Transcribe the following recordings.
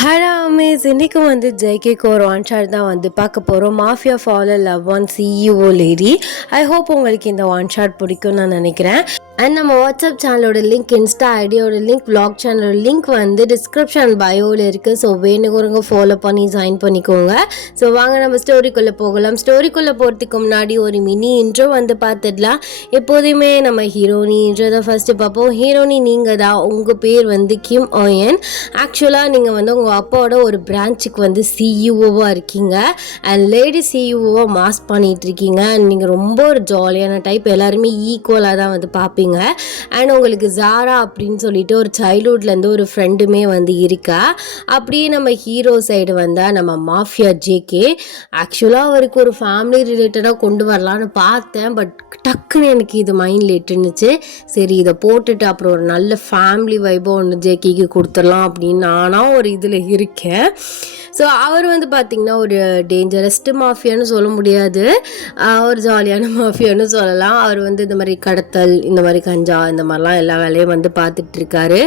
Hello miss, இன்றைக்கும் ஜேகேக்கு ஒரு one shot தான் பார்க்க போகிறோம். Mafia follow love one CEO lady. I hope உங்களுக்கு இந்த ஒன் ஷாட் பிடிக்கும்னு நான் நினைக்கிறேன். அண்ட் நம்ம வாட்ஸ்அப் சேனலோட லிங்க், இன்ஸ்டா ஐடியோட லிங்க், வ்ளாக் சேனலோட லிங்க் டிஸ்கிரிப்ஷன் பயோவில் இருக்குது. ஸோ வேணுங்கிறவங்க ஃபாலோ பண்ணி ஜாயின் பண்ணிக்கோங்க. ஸோ வாங்க நம்ம ஸ்டோரிக்குள்ளே போகலாம். ஸ்டோரிக்குள்ளே போகிறதுக்கு முன்னாடி ஒரு மினி இன்ட்ரோ பார்த்துடலாம். எப்போதுமே நம்ம ஹீரோனி இன்ட்ரோ தான் ஃபஸ்ட்டு பார்ப்போம். ஹீரோனி நீங்கள் தான். உங்கள் பேர் கிம் ஓயன். ஆக்சுவலாக நீங்கள் உங்கள் அப்பாவோட ஒரு பிரான்ச்சுக்கு சிஇஓவாக இருக்கீங்க. அண்ட் லேடி சிஇஓவாக மாஸ் பண்ணிகிட்ருக்கீங்க. அண்ட் நீங்கள் ரொம்ப ஒரு ஜாலியான டைப். எல்லாருமே ஈக்குவலாக தான் பார்ப்பீங்க. அண்ட் உங்களுக்கு ஜாரா அப்படின்னு சொல்லிட்டு ஒரு சைல்ட்ஹுட்லேருந்து ஒரு ஃப்ரெண்டுமே இருக்கா. அப்படியே நம்ம ஹீரோ சைடு நம்ம மாஃபியா ஜேகே. ஆக்சுவலாக அவருக்கு ஒரு ஃபேமிலி ரிலேட்டடாக கொண்டு வரலான்னு பார்த்தேன். பட் டக்குன்னு எனக்கு இது மைண்டில் இருந்துச்சு. சரி, இதை போட்டுட்டு அப்புறம் ஒரு நல்ல ஃபேமிலி வைபோ ஒன்று ஜேகேக்கு கொடுத்துடலாம் அப்படின்னு நானும் ஒரு இதில் இருக்கேன். ஸோ அவர் பார்த்திங்கன்னா ஒரு டேஞ்சரஸ்ட் மாஃபியான்னு சொல்ல முடியாது, ஒரு ஜாலியான மாஃபியான்னு சொல்லலாம். அவர் இந்த மாதிரி கடத்தல், இந்த மாதிரி கஞ்சா, இந்த மாதிரிலாம் எல்லா வேலையும் பார்த்துட்ருக்காரு.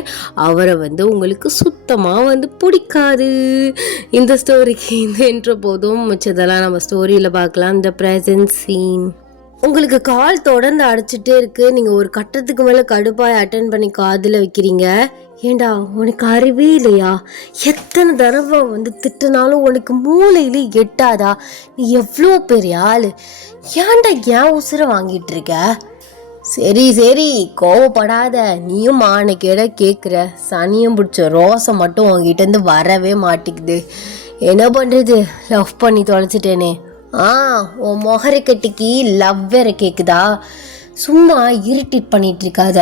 அவரை உங்களுக்கு சுத்தமாக பிடிக்காது. இந்த ஸ்டோரிக்கு இந்த இன்ட்ரோ போதும். மிச்சதெல்லாம் நம்ம ஸ்டோரியில் பார்க்கலாம். இந்த ப்ரெசன்ட் சீன். உங்களுக்கு கால் தொடர்ந்து அடிச்சுட்டே இருக்குது. நீங்கள் ஒரு கட்டத்துக்கு மேலே கடுப்பாக அட்டன் பண்ணி காதில் வைக்கிறீங்க. ஏண்டா உனக்கு அறிவே இல்லையா? எத்தனை தடவை திட்டுனாலும் உனக்கு மூளையில எட்டாதா? நீ எவ்வளோ பெரிய ஆள். ஏன்டா ஏன் உசுரை வாங்கிட்டு இருக்க? சரி சரி, கோவப்படாத. நீயும் மானைக்கேட கேட்குற. சனியும் பிடிச்ச ரோசம் மட்டும் உங்ககிட்ட வரவே மாட்டேங்குது. என்ன பண்ணுறது, லவ் பண்ணி தொலைச்சிட்டேனே. உன் மொகரை கட்டிக்கு லவ் வேற கேட்குதா? சும்மா இரிட்டேட் பண்ணிட்டு இருக்காத.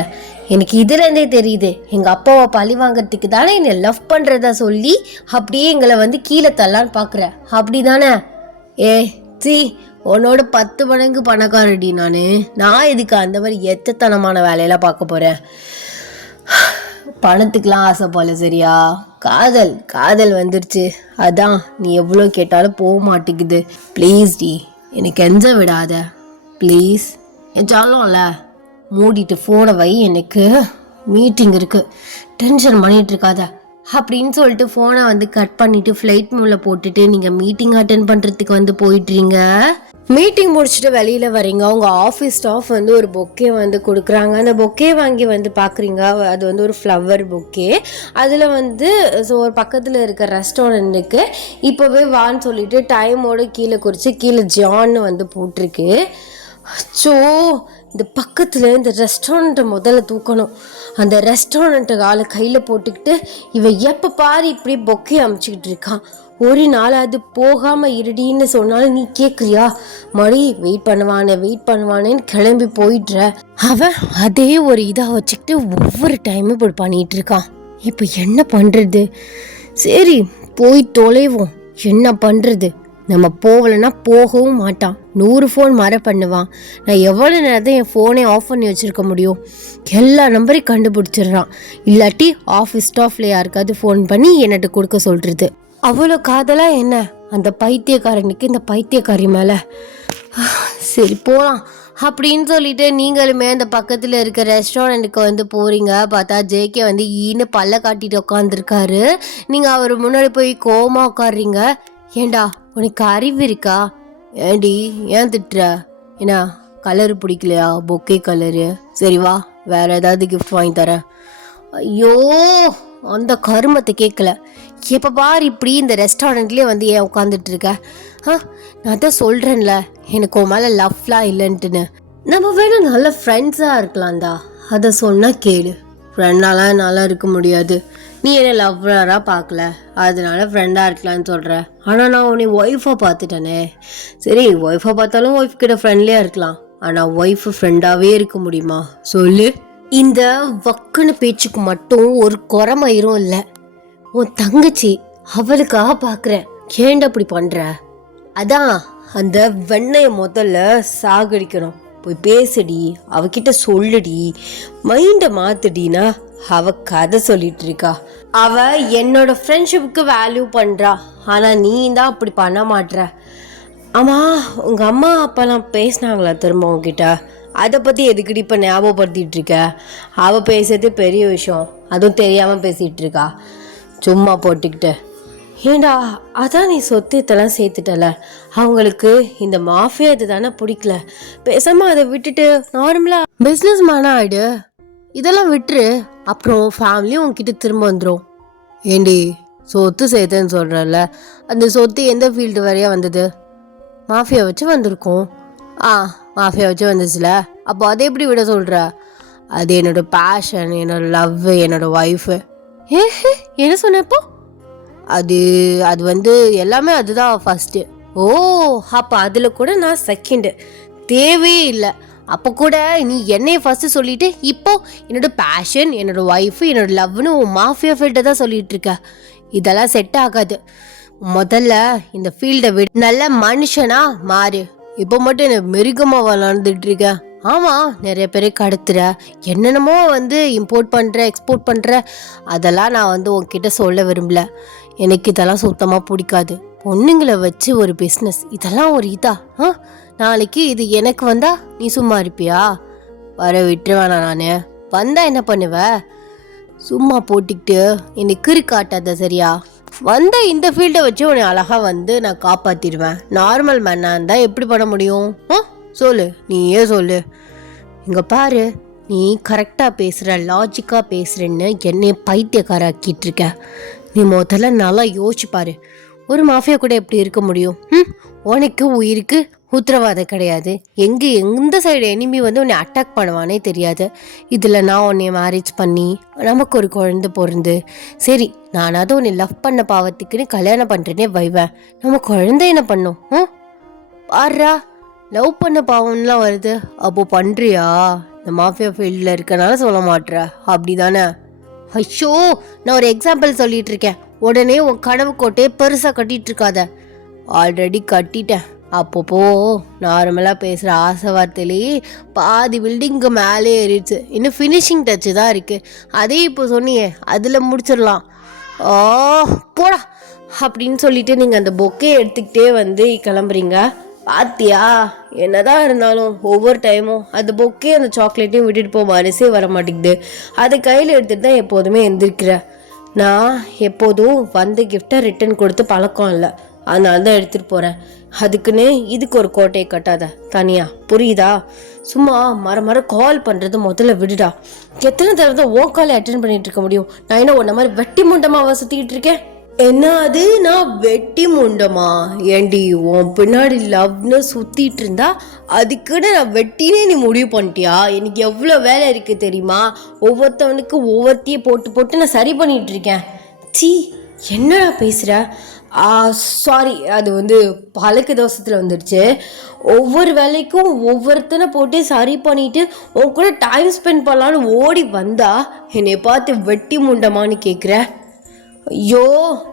எனக்கு இதுலேருந்தே தெரியுது, எங்கள் அப்பாவை பழி வாங்கிறதுக்கு தானே என்னை லவ் பண்ணுறதா சொல்லி அப்படியே எங்களை கீழே தள்ளான்னு பார்க்குற, அப்படி தானே? சி, உன்னோட 10 மடங்கு பணக்காரடி நான் எதுக்கு அந்த மாதிரி எத்தனமான வேலையெல்லாம் பார்க்க போகிறேன்? பணத்துக்கெலாம் ஆசை போல, சரியா? காதல் காதல் வந்துருச்சு. அதான் நீ எவ்வளோ கேட்டாலும் போக மாட்டேங்குது. ப்ளீஸ் டி, எனக்கு எஞ்ச விடாத ப்ளீஸ். சொல்லும்ல, மூடிட்டு ஃபோனை வை, எனக்கு மீட்டிங் இருக்குது, டென்ஷன் பண்ணிகிட்டு இருக்காத அப்படின்னு சொல்லிட்டு ஃபோனை கட் பண்ணிவிட்டு ஃப்ளைட் மூடில் போட்டுட்டு நீங்கள் மீட்டிங் அட்டென்ட் பண்ணுறதுக்கு போயிட்டுறீங்க. மீட்டிங் முடிச்சுட்டு வெளியில் வரீங்க. உங்கள் ஆஃபீஸ் ஸ்டாஃப் ஒரு பொக்கே கொடுக்குறாங்க. அந்த பொக்கே வாங்கி பார்க்குறீங்க. அது ஒரு ஃப்ளவர் பொக்கே. அதில் ஸோ ஒரு பக்கத்தில் இருக்க ரெஸ்டாரண்ட்டுக்கு இப்போவே வான்னு சொல்லிட்டு டைமோடு கீழே குறித்து கீழே ஜான்னு போட்டிருக்கு. ஸோ இந்த பக்கத்தில் இந்த ரெஸ்டாரண்ட்டை முதல்ல தூக்கணும். அந்த ரெஸ்டாரண்ட்டுக்கு ஆளை கையில் போட்டுக்கிட்டு இவன் எப்போ பாரு இப்படி பொக்கே அமைச்சிக்கிட்டு இருக்கான். ஒரு நாள் அது போகாமல் இருடின்னு சொன்னாலும் நீ கேட்குறியா? மறுபடி வெயிட் பண்ணுவானேன்னு கிளம்பி போயிடுற. அவன் அதே ஒரு இதாக வச்சுக்கிட்டு ஒவ்வொரு டைமும் இப்படி பண்ணிகிட்டு இருக்கான். இப்போ என்ன பண்ணுறது? சரி, போய் தொலைவோம். என்ன பண்ணுறது? நம்ம போகலைன்னா போகவும் மாட்டான். 100 ஃபோன் பண்ணுவான். நான் எவ்வளோ நேரத்தை என் ஃபோனே ஆஃப் பண்ணி வச்சுருக்க முடியும்? எல்லா நம்பரையும் கண்டுபிடிச்சிடுறான். இல்லாட்டி ஆஃபீஸ் ஸ்டாஃபில் யாருக்காவது ஃபோன் பண்ணி என்னட்டு கொடுக்க சொல்கிறது. அவ்வளோ காதலாக என்ன அந்த பைத்தியக்காரனுக்கு இந்த பைத்தியக்காரி மேலே? சரி போகலாம் அப்படின்னு சொல்லிட்டு நீங்களுமே அந்த பக்கத்தில் இருக்க ரெஸ்டாரண்ட்டுக்கு போகிறீங்க. பார்த்தா ஜேகே ஈன்னு பல்ல காட்டிட்டு உட்காந்துருக்காரு. நீங்கள் அவர் முன்னாடி போய் கோவமாக உட்காடுறீங்க. ஏண்டா உனக்கு அறிவு இருக்கா? ஏண்டி ஏன் திட்டுற? ஏன்னா கலரு பிடிக்கலையா? Bouquet colour. சரி வா, வேற ஏதாவது கிஃப்ட் வாங்கி தரேன். ஐயோ, அந்த கருமத்தை கேட்கல. எப்போ பார் இப்படி இந்த ரெஸ்டாரண்ட்லேயே ஏன் உட்காந்துட்டு இருக்க? நான் தான் சொல்கிறேன்ல, எனக்கு உன் மேலே லவ்லாம் இல்லைன்ட்டுன்னு. நம்ம வேணும் நல்ல ஃப்ரெண்ட்ஸாக இருக்கலாம்டா. அதை சொன்னால் கேளு. ஃப்ரெண்டாலாம் என்னால் இருக்க முடியாது. நீ என்ன லவ்வராக பார்க்கல, அதனால ஃப்ரெண்டாக இருக்கலான்னு சொல்கிற. ஆனால் நான் உன்னை ஒய்ஃபாக பார்த்துட்டேனே. சரி, ஒய்ஃபாக பார்த்தாலும் ஒய்ஃப் கிட்ட ஃப்ரெண்ட்லியாக இருக்கலாம். ஆனால் ஒய்ஃபு ஃப்ரெண்டாகவே இருக்க முடியுமா சொல்லு? இந்த வக்குன்னு பேச்சுக்கு மட்டும் ஒரு குறமயிரும் இல்லை. உன் தங்கச்சி, அவளுக்காக பார்க்குறேன். ஏன்டா அப்படி பண்ணுற? அதான் அந்த வெண்ணையை முதல்ல சாகடிக்கணும். போய் பேசுடி, அவகிட்ட சொல்லுடி, மைண்டை மாத்துடினா அவ கதை சொல்லிட்டு இருக்கா. அவ என்னோட ஃப்ரெண்ட்ஷிப்புக்கு வேல்யூ பண்ணுறா. ஆனால் நீ தான் அப்படி பண்ண மாட்ற. ஆமாம், உங்கள் அம்மா அப்பாலாம் பேசினாங்களா திரும்ப உங்ககிட்ட? அதை பற்றி எதுக்கிட்ட இப்போ ஞாபகப்படுத்திட்டு இருக்க? அவள் பேசுறது பெரிய விஷயம், அதுவும் தெரியாமல் பேசிகிட்டு இருக்கா. சும்மா போட்டுக்கிட்டு ஏண்டா அதான் நீ சொத்து இதெல்லாம் சேர்த்துட்டல, அவங்களுக்கு இந்த மாஃபியா இது தானே பிடிக்கல. பேசாம அதை விட்டுட்டு நார்மலா பிஸ்னஸ் மேனா ஆயிடு. இதெல்லாம் விட்டுரு, அப்புறம் ஃபேமிலியும் உங்ககிட்ட திரும்ப வந்துடும். ஏண்டி சொத்து சேர்த்துன்னு சொல்கிறல்ல, அந்த சொத்து எந்த ஃபீல்டு வரையா வந்தது? மாஃபியா வச்சு வந்திருக்கோம். மாஃபியா வச்சு வந்துச்சுல, அப்போ அதை எப்படி விட சொல்கிற? அது என்னோட பேஷன், என்னோட லவ், என்னோட ஒய்ஃபு. என்ன சொன்னப்போ? அது அது வந்து எல்லாமே அதுதான் ஃபஸ்ட்டு. ஓ, அப்போ அதில் கூட நான் செகண்டு, தேவையே இல்லை. அப்போ கூட நீ என்னைய ஃபஸ்ட்டு சொல்லிட்டு இப்போ என்னோட பேஷன், என்னோட ஒய்ஃபு, என்னோட லவ்னு உன் மாஃபியா ஃபீல்டை தான் சொல்லிட்டு இருக்க. இதெல்லாம் செட் ஆகாது. முதல்ல இந்த ஃபீல்டை விட்டு நல்ல மனுஷனா மாறு. இப்போ மட்டும் என்ன மிருகமாக வளர்ந்துட்டு இருக்க. ஆமாம், நிறைய பேரை கடத்துற, என்னென்னமோ வந்து இம்போர்ட் பண்ணுற, எக்ஸ்போர்ட் பண்ணுற. அதெல்லாம் நான் வந்து உன்கிட்ட சொல்ல விரும்பல. எனக்கு இதெல்லாம் சுத்தமாக பிடிக்காது. பொண்ணுங்களை வச்சு ஒரு பிஸ்னஸ், இதெல்லாம் ஒரு இதா? நாளைக்கு இது எனக்கு வந்தா நீ சும்மா இருப்பியா? வர விட்டுருவேண்ணா. நான் வந்தா என்ன பண்ணுவ? சும்மா போட்டிக்கிட்டு எனக்கு காட்டாத, சரியா? வந்த இந்த ஃபீல்டை வச்சு உன்னை அழகாக வந்து நான் காப்பாற்றிடுவேன். நார்மல் மேனாக இருந்தால் எப்படி பண்ண முடியும்? சொல்லு, நீயே சொல்லு. இங்கே பாரு, நீ கரெக்டாக பேசுகிற, லாஜிக்காக பேசுகிறேன்னு என்னைய பைத்தியக்காராக்கிட்டு இருக்க. நீ முதல்ல நல்லா யோசிச்சு பாரு. ஒரு மாஃபியா கூட எப்படி இருக்க முடியும்? உனக்கு உயிருக்கு உத்தரவாதம் கிடையாது. எந்த சைடு எனிமி வந்து உன்னை அட்டாக் பண்ணுவானே தெரியாது. இதில் நான் உன்னை மேரேஜ் பண்ணி நமக்கு ஒரு குழந்தை பிறந்து, சரி நானாவது உன்னை லவ் பண்ண பாவத்துக்குன்னு கல்யாணம் பண்ணுறேனே வைவேன். நம்ம குழந்தை என்ன பண்ணும்? பாடுறா, லவ் பண்ண பாவம்லாம் வருது. அப்போ பண்ணுறியா? இந்த மாஃபியா ஃபீல்டில் இருக்கனால சொல்ல மாட்ற, அப்படி தானே? ஐயோ, நான் ஒரு எக்ஸாம்பிள் சொல்லிட்டு இருக்கேன். உடனே உன் கனவு கோட்டையை பெருசாக கட்டிட்டு இருக்காத. ஆல்ரெடி கட்டிட்டேன். அப்பப்போ நார்மலாக பேசுகிற ஆசை வார்த்தையிலேயே பாதி பில்டிங்கு மேலே ஏறிடுச்சு. இன்னும் ஃபினிஷிங் டச்சு தான் இருக்குது. அதே இப்போ சொன்னியே, அதில் முடிச்சிடலாம். போடா அப்படின்னு சொல்லிட்டு நீங்கள் அந்த பொக்கையை எடுத்துக்கிட்டே வந்து கிளம்புறீங்க. பாத்தியா, என்னதான் இருந்தாலும் ஒவ்வொரு டைமும் அந்த பொக்கே அந்த சாக்லேட்டையும் விட்டுட்டு போக மனசே வர மாட்டேங்குது. அதை கையில் எடுத்துகிட்டு தான் எப்போதுமே எந்திரிக்கிறேன். நான் எப்போதும் வந்த கிஃப்டை ரிட்டன் கொடுத்து பழக்கம் இல்லை, அதனால தான் எடுத்துகிட்டு போகிறேன். அதுக்குன்னு இதுக்கு ஒரு கோட்டையை கட்டாத தனியா, புரியுதா? சும்மா மர கால் பண்ணுறது முதல்ல விடுடா. எத்தனை தடவை தான் ஓ காலை அட்டென்ட் பண்ணிட்டு இருக்க முடியும்? நான் என்ன உன்ன மாதிரி வெட்டி முண்டமாக சுற்றிக்கிட்டு இருக்கேன்? என்ன அது, நான் வெட்டி முண்டமா? ஏண்டி உன் பின்னாடி லவ்னு சுற்றிட்டு இருந்தா அதுக்குன்னு நான் வெட்டினே நீ முடிவு பண்ணிட்டியா? எனக்கு எவ்வளோ வேலை இருக்குது தெரியுமா? ஒவ்வொருத்தவனுக்கு ஒவ்வொருத்தையும் போட்டு நான் சரி பண்ணிகிட்டு இருக்கேன். சி, என்னடா பேசுகிற? சாரி, அது வந்து பழக்க தோசத்தில் வந்துடுச்சு. ஒவ்வொரு வேலைக்கும் ஒவ்வொருத்தனை போட்டு சரி பண்ணிட்டு உன் கூட டைம் ஸ்பெண்ட் பண்ணலான்னு ஓடி வந்தா என்னை பார்த்து வெட்டி முண்டமான்னு கேட்குற? ஐயோ,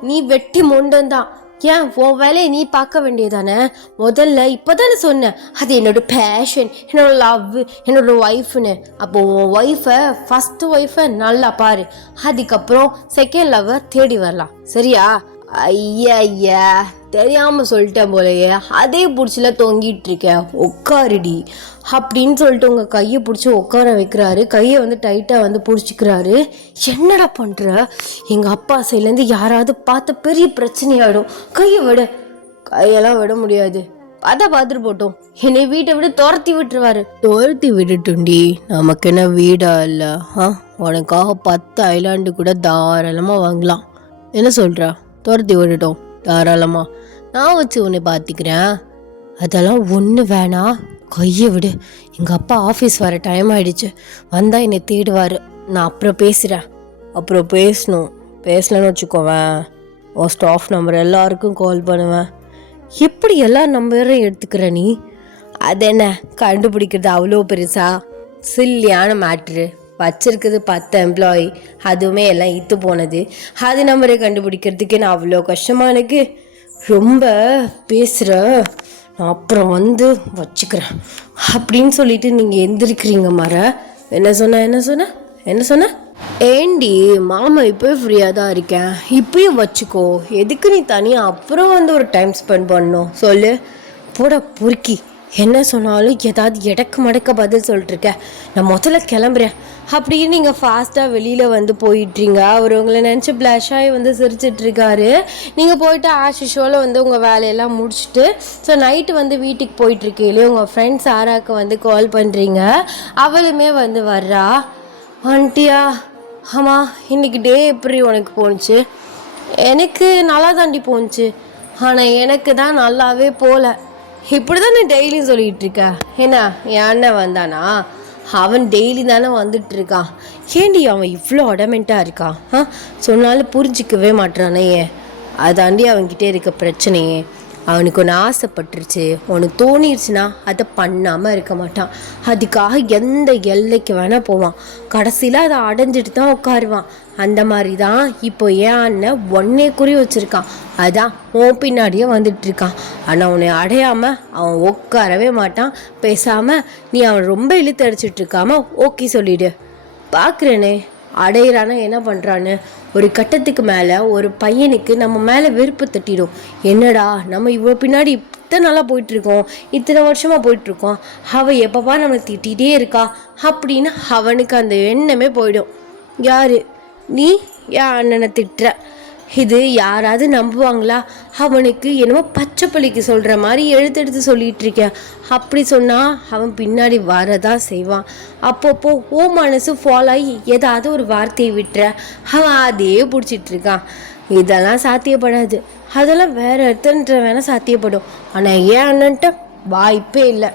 நீ வெட்டி முண்டந்தான். ஏன் உன் வேலையை நீ பார்க்க வேண்டியதானே? முதல்ல இப்போ தானே சொன்னேன் அது என்னோட பேஷன், என்னோட லவ், என்னோட ஒய்ஃப்னு. அப்போ உன் ஒய்ஃபை, ஃபஸ்ட்டு ஒய்ஃபை நல்லா பாரு, அதுக்கப்புறம் செகண்ட் லவ்வை தேடி வரலாம், சரியா? ஐயா, தெரியாமல் சொல்லிட்டேன் போலையே, அதே பிடிச்சில தொங்கிட்டு இருக்கேன். உட்காருடி அப்படின்னு சொல்லிட்டு உங்கள் கையை பிடிச்சி உட்கார வைக்கிறாரு. கையை வந்து டைட்டாக வந்து பிடிச்சிக்கிறாரு. என்னடா பண்ணுற? எங்கள் அப்பா சைட்லேருந்து யாராவது பார்த்த பெரிய பிரச்சனையாயிடும். கையை விட. கையெல்லாம் விட முடியாது. பார்த்துட்டு போட்டோம். என்னை வீட்டை விட துரத்தி விட்டுருவாரு. துரத்தி விட்டுட்டுண்டி, நமக்கு என்ன வீடா இல்லை? உனக்காக 10 ஐலாண்டு கூட தாராளமாக வாங்கலாம். என்ன சொல்கிறா? துரத்தி விட்டுட்டோம் தாராளமாக, நான் வச்சு உன்னை பார்த்துக்கிறேன். அதெல்லாம் ஒன்று வேணாம், கையை விடு. எங்கள் அப்பா ஆஃபீஸ் வர டைம் ஆகிடுச்சு, வந்தால் என்னை தேடுவார். நான் அப்புறம் பேசுகிறேன். அப்புறம் பேசலன்னு வச்சுக்கோவேன், உன் ஸ்டாஃப் நம்பர் எல்லாருக்கும் கால் பண்ணுவேன். எப்படி எல்லா நம்பரையும் எடுத்துக்கிற நீ? அது என்ன கண்டுபிடிக்கிறது அவ்வளோ பெருசா? சில்லியான மேட்ரு. வச்சிருக்குது 10 எம்ப்ளாயி, அதுவுமே எல்லாம் இத்து போனது. அது நம்பரை கண்டுபிடிக்கிறதுக்கு நான் அவ்வளோ கஷ்டமா? எனக்கு ரொம்ப பேசுகிற, நான் அப்புறம் வந்து வச்சுக்கிறேன் அப்படின்னு சொல்லிட்டு நீங்கள் எந்திரிக்கிறீங்க. என்ன சொன்ன? ஏண்டி மாமா இப்போயும் ஃப்ரீயாக தான் இருக்கேன், இப்பயும் வச்சுக்கோ. எதுக்கு நீ தனியாக அப்புறம் வந்து ஒரு டைம் ஸ்பெண்ட் பண்ணணும் சொல்லு? போட பொறுக்கி, என்ன சொன்னாலும் ஏதாவது எடக்கு மடக்க பதில் சொல்லிட்டுருக்க. நான் முதல்ல கிளம்புறேன் அப்படின்னு நீங்கள் ஃபாஸ்ட்டாக வெளியில் வந்து போயிட்டுறீங்க. அவர் உங்களை நினச்சி ப்ளஷாகி வந்து சிரிச்சிட்ருக்காரு. நீங்கள் போயிட்டு ஆஷிஷோவில் வந்து உங்கள் வேலையெல்லாம் முடிச்சுட்டு ஸோ நைட்டு வந்து வீட்டுக்கு போயிட்டுருக்கையிலே உங்கள் ஃப்ரெண்ட் சாராவுக்கு வந்து கால் பண்ணுறீங்க. அவளுமே வந்து வர்றா. ஆண்டியா, ஆமாம் இன்னைக்கு டே எப்படி உனக்கு போணுச்சு? எனக்கு நல்லா தாண்டி போணுச்சு, ஆனால் எனக்கு தான் நல்லாவே போகல. இப்படி தான் நீ டெய்லி சொல்லிகிட்டு இருக்க. என்ன என் அண்ணன் வந்தானா? அவன் டெய்லி தானே வந்துட்டு இருக்கான். ஏண்டி அவன் இவ்வளோ அடமெண்ட்டாக இருக்கான்? சொன்னாலும் புரிஞ்சிக்கவே மாட்டானே. அதாண்டி அவன்கிட்ட இருக்க பிரச்சனையே. அவனுக்கு ஒன்று ஆசைப்பட்டுருச்சு, ஒன்று தோணிடுச்சுன்னா அதை பண்ணாமல் இருக்க மாட்டான். அதுக்காக எந்த எல்லைக்கு வேணால் போவான். கடைசியில் அதை அடைஞ்சிட்டு தான் உட்காருவான். அந்த மாதிரி தான் இப்போ என் அண்ணன் ஒன்னே குறி வச்சுருக்கான். அதான் உன் பின்னாடியே வந்துட்டுருக்கான். ஆனால் உன்னை அடையாமல் அவன் உட்காரவே மாட்டான். பேசாமல் நீ அவன் ரொம்ப இழுத்து அடிச்சிட்ருக்காம ஓகே சொல்லிவிடு. பார்க்குறேனே அடையிறானா என்ன பண்ணுறான்னு. ஒரு கட்டத்துக்கு மேலே ஒரு பையனுக்கு நம்ம மேலே வெறுப்பு தட்டிடும். என்னடா நம்ம இவ்வளோ பின்னாடி இத்தனை நாளாக போயிட்டுருக்கோம், இத்தனை வருஷமாக போயிட்டுருக்கோம், அவள் எப்பப்பா நம்மளை திட்டிகிட்டே இருக்கா அப்படின்னு அவனுக்கு அந்த எண்ணமே போயிடும். யார் நீ என் அண்ணனை திட்டுற? இது யாராவது நம்புவாங்களா? அவனுக்கு என்னமோ பச்சை பள்ளிக்கு சொல்கிற மாதிரி எடுத்து சொல்லிகிட்டு இருக்கேன். அப்படி சொன்னால் அவன் பின்னாடி வரதான் செய்வான். அப்பப்போ ஓ மனசு ஃபாலோ ஆகி ஏதாவது ஒரு வார்த்தையை விட்டுற அவன் அதே பிடிச்சிட்ருக்கான். இதெல்லாம் சாத்தியப்படாது. அதெல்லாம் வேற ஒருத்தன்ற வேணால் சாத்தியப்படும். ஆனால் ஏன் அண்ணன்ட்ட வாய்ப்பே இல்லை.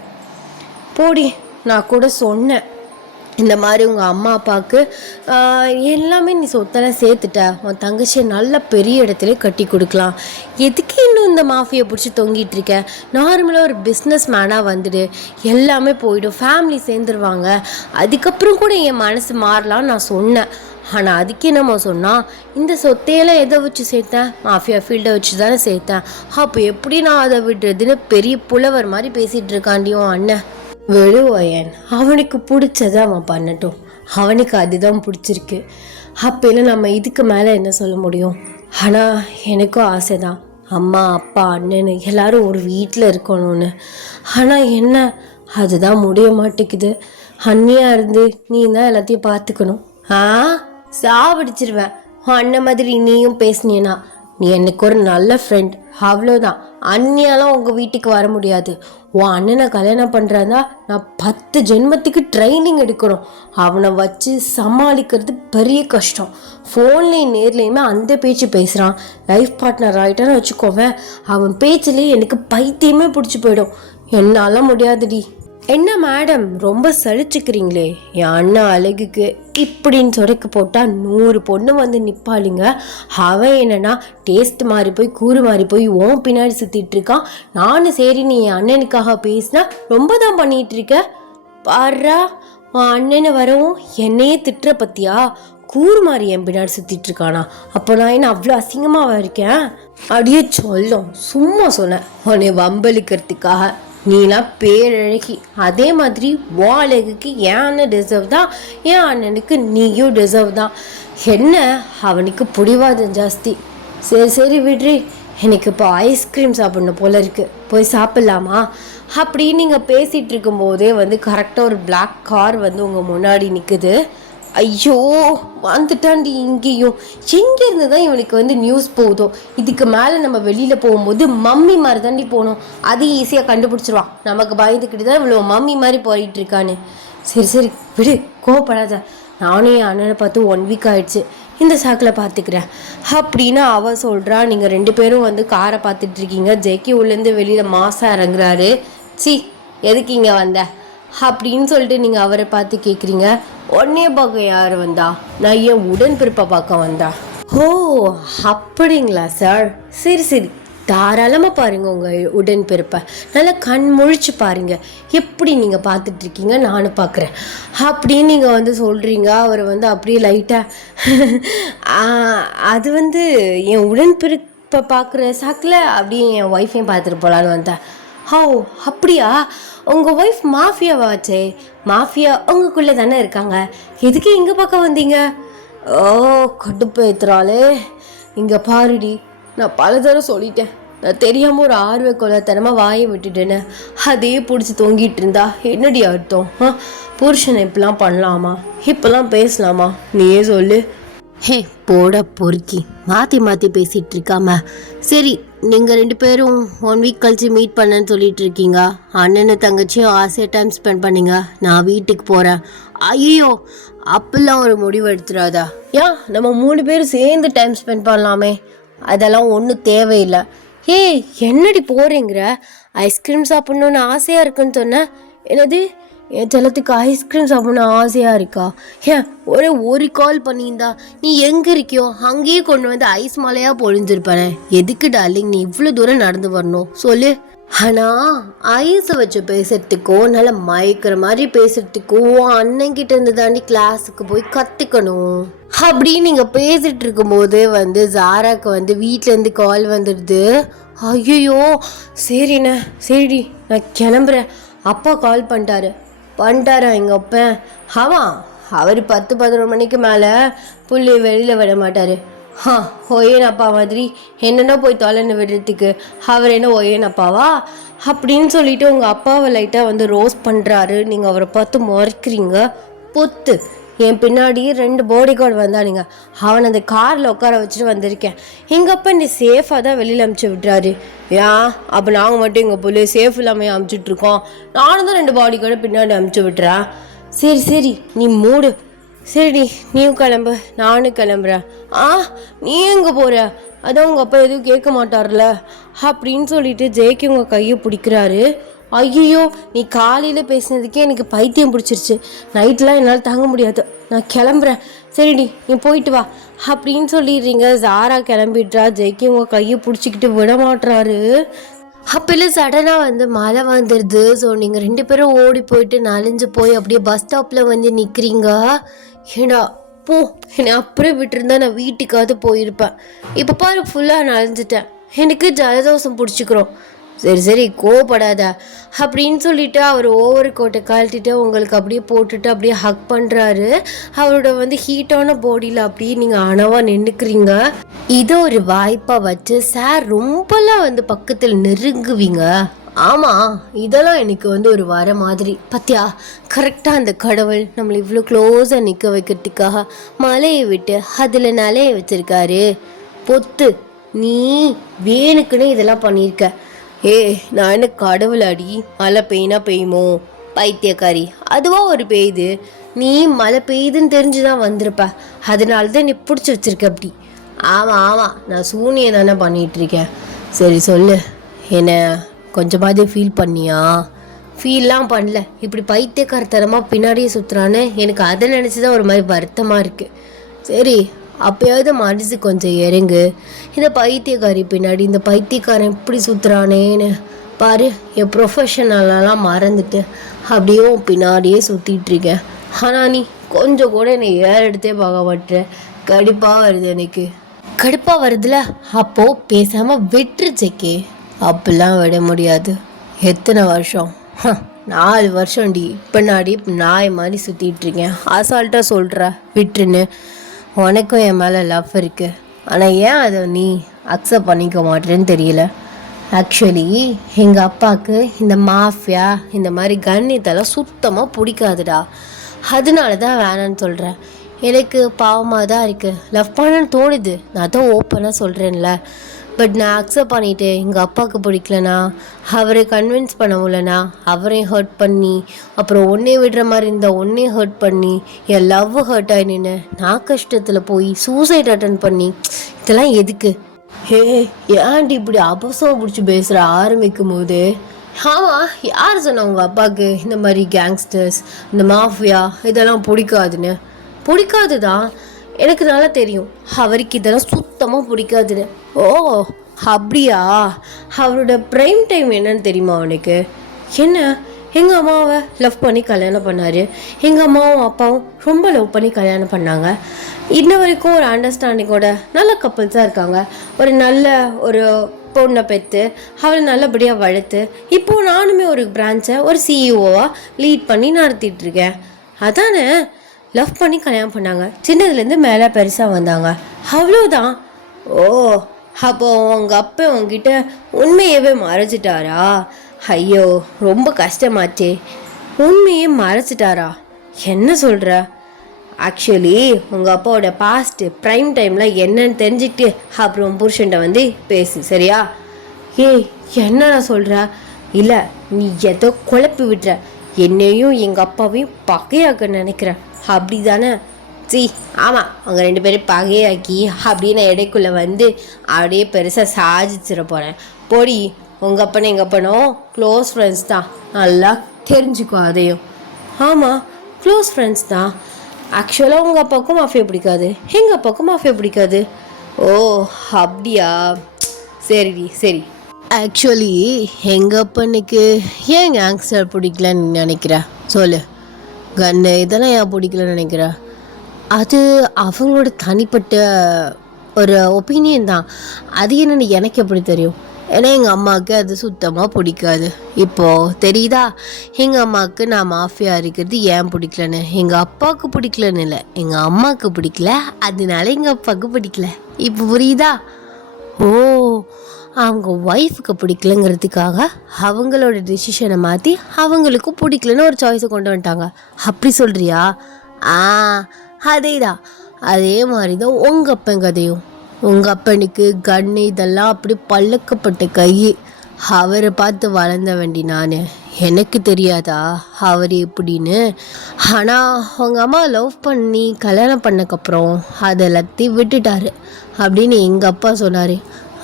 போடி, நான் கூட சொன்னேன் இந்த மாதிரி உங்கள் அம்மா அப்பாவுக்கு எல்லாமே நீ சொத்தெல்லாம் சேர்த்துட்ட, உன் தங்கச்சியை நல்ல பெரிய இடத்துல கட்டி கொடுக்கலாம். எதுக்கு இன்னும் இந்த மாஃபியை பிடிச்சி தொங்கிட்டு இருக்க? நார்மலாக ஒரு பிஸ்னஸ் மேனாக வந்துடு, எல்லாமே போயிடும், ஃபேமிலி சேர்ந்துருவாங்க. அதுக்கப்புறம் கூட என் மனசு மாறலான்னு நான் சொன்னேன். ஆனால் அதுக்கு என்னம்மா சொன்னால், இந்த சொத்தையெல்லாம் எதை வச்சு சேர்த்தேன்? மாஃபியா ஃபீல்டை வச்சு தானே சேர்த்தேன். அப்போ எப்படி நான் அதை விடுறதுன்னு பெரிய புலவர் மாதிரி பேசிகிட்டு இருக்காண்டியும் அண்ணன். வெளுவயன் அவனுக்கு பிடிச்சதை அவன் பண்ணட்டும். அவனுக்கு அதுதான் பிடிச்சிருக்கு. அப்போல்லாம் நம்ம இதுக்கு மேலே என்ன சொல்ல முடியும்? ஆனால் எனக்கும் ஆசை தான், அம்மா அப்பா அண்ணன் எல்லாரும் ஒரு வீட்டில் இருக்கணும்னு. ஆனால் என்ன, அதுதான் முடிய மாட்டேங்குது. அண்ணியாக இருந்து நீ தான் எல்லாத்தையும் பார்த்துக்கணும். சாவடிச்சிருவேன் அண்ணன் மாதிரி நீயும் பேசினேனா. நீ எனக்கு ஒரு நல்ல ஃப்ரெண்ட், அவ்வளோதான். அண்ணியாலாம் உங்கள் வீட்டுக்கு வர முடியாது. உன் அண்ணனை கல்யாணம் பண்ணுறதா நான் 10 ஜென்மத்துக்கு ட்ரைனிங் எடுக்கணும். அவனை வச்சு சமாளிக்கிறது பெரிய கஷ்டம். ஃபோன்லேயும் நேர்லேயுமே அந்த பேச்சு பேசுகிறான். லைஃப் பார்ட்னர் ஆகிட்டான்னு வச்சுக்கோவேன், அவன் பேச்சுலேயே எனக்கு பைத்தியமே பிடிச்சி போயிடும். என்னால் முடியாதுடி. என்ன மேடம் ரொம்ப சலிச்சுக்கிறீங்களே? என் அண்ணா அழகுக்கு இப்படின்னு சொடக்கு போட்டால் 100 பொண்ணு வந்து நிற்பாளுங்க. அவன் என்னன்னா டேஸ்ட் மாறி போய் கூறு மாறி போய் ஓன் பின்னாடி சுற்றிட்டு இருக்கான். நானும் சரி நீ என் அண்ணனுக்காக பேசினா ரொம்ப தான் பண்ணிகிட்டு இருக்க. பாடுறா, உன் அண்ணனை வரவும் என்னையே திட்டுற பத்தியா? கூறு மாறி என் பின்னாடி சுற்றிட்டு இருக்கானா? அப்போ நான் என்ன அவ்வளோ அசிங்கமாக இருக்கேன்? அப்படியே சொல்லும், சும்மா சொன்னேன் உன்னை வம்பளிக்கிறதுக்காக. நீலாம் பேரழகி, அதே மாதிரி உன் அழகுக்கு என் அண்ணன் டிசர்வ் தான், என் அண்ணனுக்கு நீயும் டிசர்வ் தான். என்ன அவனுக்கு பிடிவாதம் ஜாஸ்தி. சரி சரி விட்ரி, எனக்கு இப்போ ஐஸ்கிரீம் சாப்பிடணும் போல இருக்குது, போய் சாப்பிட்லாமா அப்படின்னு நீங்கள் பேசிகிட்டு இருக்கும்போதே வந்து கரெக்டாக ஒரு பிளாக் கார் வந்து உங்கள் முன்னாடி நிற்குது. ஐயோ வந்துட்டாண்டி. இங்கேயும் எங்கேருந்து தான் இவனுக்கு வந்து நியூஸ் போகுதோ. இதுக்கு மேலே நம்ம வெளியில் போகும்போது மம்மி மாதிரி தாண்டி போகணும். அது ஈஸியாக கண்டுபிடிச்சிருவான். நமக்கு பயந்துக்கிட்டு தான் இவ்வளோ மம்மி மாதிரி போயிட்டு இருக்கான்னு. சரி சரி விடு, கோவப்படாத. நானும் என் அண்ணனை பார்த்து 1 வீக் ஆயிடுச்சு, இந்த சாக்கில் பார்த்துக்கிறேன் அப்படின்னு அவள் சொல்கிறா. நீங்கள் 2 பேரும் வந்து காரை பார்த்துட்டு இருக்கீங்க. ஜெக்கி உள்ளேருந்து வெளியில் மாசாக இறங்குறாரு. சி எதுக்கு இங்கே வந்த அப்படின்னு சொல்லிட்டு நீங்கள் அவரை பார்த்து கேட்குறீங்க. உடனே பார்க்க யார் வந்தா? நான் என் உடன்பிறப்பை பார்க்க வந்தா. ஓ அப்படிங்களா சார், சரி சரி தாராளமாக பாருங்கள் உங்கள் உடன்பிறப்பை, நல்லா கண் முழிச்சு பாருங்கள். எப்படி நீங்கள் பார்த்துட்ருக்கீங்க நானும் பார்க்குறேன் அப்படின்னு நீங்கள் வந்து சொல்கிறீங்க. அவர் வந்து அப்படியே லைட்டாக அது வந்து என் உடன்பிறப்பை பார்க்குற சாக்கில் அப்படியே என் ஒய்ஃபையும் பார்த்துட்டு போகலான்னு வந்தேன். ஓ அப்படியா, உங்கள் ஒய்ஃப் மாஃபியாவாச்சே? மாஃபியா உங்களுக்குள்ளே தானே இருக்காங்க, எதுக்கு இங்கே பக்கம் வந்தீங்க? ஓ கடுப்பு ஏற்றுறாளே. இங்கே பாருடி, நான் பல தடவை சொல்லிட்டேன், நான் தெரியாமல் ஒரு ஆர்வ கொலைத்தனமாக வாயை விட்டுட்டேன்னு அதே பிடிச்சி தொங்கிட்டு இருந்தா என்னடி அர்த்தம்? புருஷனை இப்பெல்லாம் பண்ணலாமா? இப்பெல்லாம் பேசலாமா? நீயே சொல்லு. ஹே போட பொறுக்கி, மாற்றி மாற்றி பேசிகிட்டு இருக்காம. சரி, நீங்கள் 2 பேரும் 1 வீக் கழிச்சு மீட் பண்ணேன்னு சொல்லிட்டு இருக்கீங்க. அண்ணனை தங்கச்சியும் ஆசையாக டைம் ஸ்பெண்ட் பண்ணீங்க. நான் வீட்டுக்கு போகிறேன். ஐயோ, அப்பெல்லாம் ஒரு முடிவு எடுத்துடாதா? ஏன் நம்ம 3 பேரும் சேர்ந்து டைம் ஸ்பெண்ட் பண்ணலாமே? அதெல்லாம் ஒன்றும் தேவையில்லை. ஏய், என்னடி போகிறேங்கிற? ஐஸ்கிரீம் சாப்பிட்ணுன்னு ஆசையாக இருக்குன்னு சொன்னேன். என்னது, என் செல்லத்துக்கு ஐஸ்கிரீம் சாப்பிடணும் ஆசையாக இருக்கா? ஏன் ஒரு கால் பண்ணியிருந்தா நீ எங்கே இருக்கியோ அங்கேயே கொண்டு வந்து ஐஸ் மலையாக பொழிஞ்சிருப்பானே. எதுக்கு டார்லிங் நீ இவ்வளோ தூரம் நடந்து வரணும் சொல்லு? ஆனால் ஐஸை வச்சு பேசுறதுக்கோ நல்ல மயக்கிற மாதிரி பேசுறதுக்கோ அண்ணன்கிட்ட இருந்து தாண்டி கிளாஸுக்கு போய் கற்றுக்கணும். அப்படி நீங்கள் பேசிகிட்டு இருக்கும்போது வந்து ஜாராக்கு வந்து வீட்டிலேருந்து கால் வந்துடுது. ஐயோ, சரிண்ணே, சரிடி நான் கிளம்புறேன். அப்பா கால் பண்ணிட்டாரா எங்கள் அப்பன்? அவர் 10-11 மணிக்கு மேலே புள்ளி வெளியில் விட மாட்டார். ஒயேன் அப்பா மாதிரி என்னென்ன போய் தொலைன்னு விடுறதுக்கு அவர் என்ன ஒயேன் அப்பாவா அப்படின்னு சொல்லிட்டு உங்கள் அப்பாவை லைட்டாக வந்து ரோஸ் பண்ணுறாரு. நீங்கள் அவரை பார்த்து முறைக்கிறீங்க. பொத்து என் பின்னாடி 2 பாடி கார்டு வந்தானுங்க. அவனை அந்த காரில் உட்கார வச்சுட்டு வந்திருக்கேன். எங்கள் அப்பா நீ சேஃபாக தான் வெளியில் அமுச்சு விட்றாரு. ஏன் அப்போ நாங்கள் மட்டும் எங்கள் பிள்ளைய சேஃப் இல்லாமல் அமுச்சுட்ருக்கோம். நானும் தான் 2 பாடி கார்டு பின்னாடி அமுச்சு விட்றேன். சரி நீ மூடு. சரிடி, நீயும் கிளம்பு, நானும் கிளம்புறேன். நீ எங்கே போகிற? அதான் உங்கள் அப்பா எதுவும் கேட்க மாட்டார்ல அப்படின்னு சொல்லிட்டு ஜெய்க்கு உங்கள் கையை பிடிக்கிறாரு. ஐயோ, நீ காலையில் பேசினதுக்கே எனக்கு பைத்தியம் பிடிச்சிருச்சு. நைட்லாம் என்னால் தாங்க முடியாது. நான் கிளம்புறேன். சரிடி, நீ போயிட்டு வா அப்படின்னு சொல்லிடுறீங்க. ஜாரா கிளம்பிடுறா. ஜெய்க்கு உங்கள் கையை பிடிச்சிக்கிட்டு விட மாட்டுறாரு. அப்போல சடனாக வந்து மழை வந்துடுது. ஸோ நீங்கள் 2 பேரும் ஓடி போயிட்டு நனைஞ்சு போய் அப்படியே பஸ் ஸ்டாப்பில் வந்து நிற்கிறீங்க. ஏடா போ, என்னை அப்புறம் விட்டுருந்தா நான் வீட்டுக்காவது போயிருப்பேன். இப்போ பாரு ஃபுல்லாக நனைஞ்சிட்டேன். எனக்கு ஜலதோஷம் பிடிச்சிக்கிறோம். சரி கோவப்படாத அப்படின்னு சொல்லிட்டு அவர் ஓவர் கோட்டை கழட்டிட்டு உங்களுக்கு அப்படியே போட்டுட்டு அப்படியே ஹக் பண்ணுறாரு. அவரோட வந்து ஹீட்டான பாடியில் அப்படியே நீங்கள் அணவாக நின்றுக்கிறீங்க. இதை ஒரு வாய்ப்பாக வச்சு சார் ரொம்பலாம் வந்து பக்கத்தில் நெருங்குவீங்க. ஆமாம், இதெல்லாம் எனக்கு வந்து ஒரு வர மாதிரி. பத்தியா, கரெக்டாக அந்த கடவுள் நம்மளை இவ்வளோ க்ளோஸாக நிற்க வைக்கிறதுக்காக மலையை விட்டு அதில் நிலைய வச்சிருக்காரு. பொத்து, நீ வேணுக்குன்னு இதெல்லாம் பண்ணியிருக்க. நான் என்ன கடவுள் அடி? மழை பெய்யினா பெய்யுமோ பைத்தியக்காரி? அதுவாக ஒரு பெய்யுது. நீ மழை பெய்யுதுன்னு தெரிஞ்சுதான் வந்திருப்ப. அதனால தான் நீ பிடிச்சி வச்சிருக்க அப்படி. ஆமாம், நான் சூனியை தானே பண்ணிகிட்ருக்கேன். சரி சொல்லு, என்ன கொஞ்சமாவது ஃபீல் பண்ணியா? ஃபீல்லாம் பண்ணல. இப்படி பைத்தியக்காரத்தனமாக பின்னாடியே சுற்றுறான்னு எனக்கு அதை நினச்சி தான் ஒரு மாதிரி வருத்தமாக இருக்குது. சரி, அப்போயாவது மனசு கொஞ்சம் இறங்கு. இந்த பைத்தியக்காரி பின்னாடி இந்த பைத்தியக்காரன் எப்படி சுற்றுறானேன்னு பாரு. என் ப்ரொஃபஷனலெலாம் மறந்துட்டு அப்படியே பின்னாடியே சுற்றிட்டுருக்கேன். ஆனால் நீ கொஞ்சம் கூட என்னை எடுத்தே பார்க்க மாட்டேற. கடுப்பாக வருது எனக்கு. கடுப்பாக வருதுல, அப்போது பேசாமல் விட்டுருச்சேக்கே. அப்படிலாம் விட முடியாது. எத்தனை வருஷம்? 4 வருஷம்டி பின்னாடி நாய் மாதிரி சுற்றிட்டுருக்கேன். அசால்ட்டாக சொல்கிற விட்டுருன்னு. உனக்கும் என் மேலே லவ் இருக்குது. ஆனால் ஏன் அதை நீ அக்செப்ட் பண்ணிக்க மாட்டேன்னு தெரியல. ஆக்சுவலி எங்கள் அப்பாவுக்கு இந்த மாஃபியா இந்த மாதிரி கண்ணியத்தெல்லாம் சுத்தமாக பிடிக்காதுடா. அதனால தான் வேணான்னு சொல்கிறேன். எனக்கு பாவமாக தான் இருக்குது. லவ் பண்ணன்னு தோணுது. நான் தான் ஓப்பனாக சொல்கிறேன்ல. பட் நான் அக்செப்ட் பண்ணிவிட்டு எங்கள் அப்பாவுக்கு பிடிக்கலனா, அவரை கன்வின்ஸ் பண்ண முடியலனா, அவரையும் ஹர்ட் பண்ணி அப்புறம் ஒன்றே விடுற மாதிரி இருந்தால் ஒன்றே ஹர்ட் பண்ணி என் லவ் ஹர்ட் ஆகி நின்று நான் கஷ்டத்தில் போய் சூசைட் அட்டன் பண்ணி இதெல்லாம் எதுக்கு? ஏன்டி இப்படி அபசம் பிடிச்சி பேசுகிற ஆரம்பிக்கும் போது? ஆமாம், யார் சொன்ன உங்கள் அப்பாவுக்கு இந்த மாதிரி கேங்ஸ்டர்ஸ் இந்த மாஃபியா இதெல்லாம் பிடிக்காதுன்னு? பிடிக்காது தான், எனக்கு நல்லா தெரியும். அவருக்கு இதெல்லாம் சுத்தமாக பிடிக்காதுன்னு. ஓ அப்படியா? அவரோட ப்ரைம் டைம் என்னன்னு தெரியுமா அவனுக்கு? என்ன, எங்கள் அம்மாவை லவ் பண்ணி கல்யாணம் பண்ணார். எங்கள் அம்மாவும் அப்பாவும் ரொம்ப லவ் பண்ணி கல்யாணம் பண்ணாங்க. இன்ன வரைக்கும் ஒரு அண்டர்ஸ்டாண்டிங்கோட நல்ல கப்புள்ஸாக இருக்காங்க. ஒரு பொண்ணை பெற்று அவளை நல்லபடியாக வளர்த்து இப்போது நானுமே ஒரு பிரான்ச்சை ஒரு சிஇஓவாக லீட் பண்ணி நடத்திட்டுருக்கேன். அதானே லவ் பண்ணி கல்யாணம் பண்ணாங்க. சின்னதுலேருந்து மேலே பெருசாக வந்தாங்க, அவ்வளோதான். ஓ அப்போ உங்கள் அப்பா உங்ககிட்ட உண்மையவே மறைச்சிட்டாரா? ஐயோ, ரொம்ப கஷ்டமாச்சே. உண்மையே மறைச்சிட்டாரா? என்ன சொல்கிற? ஆக்சுவலி உங்கள் அப்பாவோட பாஸ்ட்டு ப்ரைம் டைமில் என்னன்னு தெரிஞ்சுக்கிட்டு அப்புறம் புருஷன்ட்ட வந்து பேசு, சரியா? ஏய், என்னடா சொல்கிற? இல்லை, நீ ஏதோ குழப்பி விட்டுற. என்னையும் எங்கள் அப்பாவையும் பகையாக்க நினைக்கிற, அப்படி தானே? சி, ஆமாம், அவங்க 2 பேரும் பகையாக்கி அப்படின்னு இடைக்குள்ளே வந்து அப்படியே பெருசாக சாதிச்சிட போகிறேன். போடி, உங்கள் அப்பனை எங்கள் அப்பனோ க்ளோஸ் ஃப்ரெண்ட்ஸ் தான், நல்லா தெரிஞ்சுக்கோ அதையும். ஆமாம், க்ளோஸ் ஃப்ரெண்ட்ஸ் தான். ஆக்சுவலாக உங்கள் அப்பாவுக்கும் மாஃபியா பிடிக்காது, எங்கள் அப்பாவுக்கும் மாஃபியா பிடிக்காது. ஓ, அப்படியா? சரிடி, சரி. ஆக்சுவலி எங்கள் அப்பனுக்கு ஏன் கேங்ஸ்டர் பிடிக்கலன்னு நினைக்கிற? சொல்லு. கன்னு இதெல்லாம் ஏன் பிடிக்கலன்னு நினைக்கிற? அது அவங்களோட தனிப்பட்ட ஒரு ஒப்பீனியன் தான். அது என்னென்னு எனக்கு எப்படி தெரியும்? ஏன்னா எங்கள் அம்மாவுக்கு அது சுத்தமாக பிடிக்காது. இப்போது தெரியுதா எங்கள் அம்மாவுக்கு நான் மாஃபியா இருக்கிறது ஏன் பிடிக்கலன்னு? எங்கள் அப்பாவுக்கு பிடிக்கலன்னு இல்லை, எங்கள் அம்மாவுக்கு பிடிக்கல, அதனால எங்கள் அப்பாவுக்கு பிடிக்கல. இப்போ புரியுதா? ஓ, அவங்க ஒய்ஃபுக்கு பிடிக்கலங்கிறதுக்காக அவங்களோட டிசிஷனை மாற்றி அவங்களுக்கும் பிடிக்கலன்னு ஒரு சாய்ஸை கொண்டு வந்துட்டாங்க, அப்படி சொல்கிறியா? அதே தான். அதே மாதிரி தான் உங்கள் அப்பன் கதையும். உங்கள் அப்பனுக்கு கண்ணு இதெல்லாம் அப்படி பழக்கப்பட்ட கை. அவரை பார்த்து வளர்ந்த வேண்டி நான், எனக்கு தெரியாதா அவர் எப்படின்னு? ஆனால் அவங்க அம்மா லவ் பண்ணி கல்யாணம் பண்ணக்கப்புறம் அதை எல்லாத்தையும் விட்டுட்டாரு அப்படின்னு எங்கள் அப்பா சொன்னார்.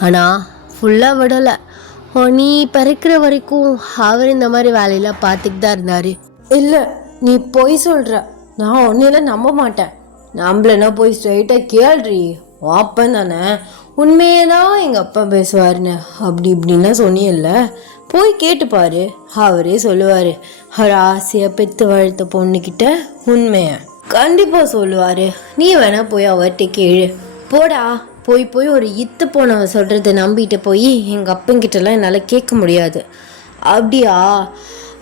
ஆனால் ஃபுல்லாக விடலை. நீ பிறக்கிற வரைக்கும் அவர் இந்த மாதிரி வேலையெல்லாம் பார்த்துட்டு தான் இருந்தார். இல்லை, நீ பொய் சொல்கிற. நான் ஒன்றையெல்லாம் நம்ப மாட்டேன். நம்மளனா போய் ஸ்ட்ரைட்டாக கேள்றி, அப்பன் தானே உண்மையே தான் எங்கள் அப்பா பேசுவாருன்னு அப்படி இப்படின்லாம் சொன்னியல்ல, போய் கேட்டுப்பாரு, அவரே சொல்லுவார். அவர் ஆசையாக பெற்று வளர்த்த பொண்ணுக்கிட்ட உண்மையை கண்டிப்பாக சொல்லுவார். நீ வேணா போய் அவர்கிட்ட கேளு. போடா, போய் போய் ஒரு இத்து போனவன் சொல்கிறத நம்பிட்டு போய் எங்கள் அப்பங்கிட்டலாம் என்னால் கேட்க முடியாது. அப்படியா?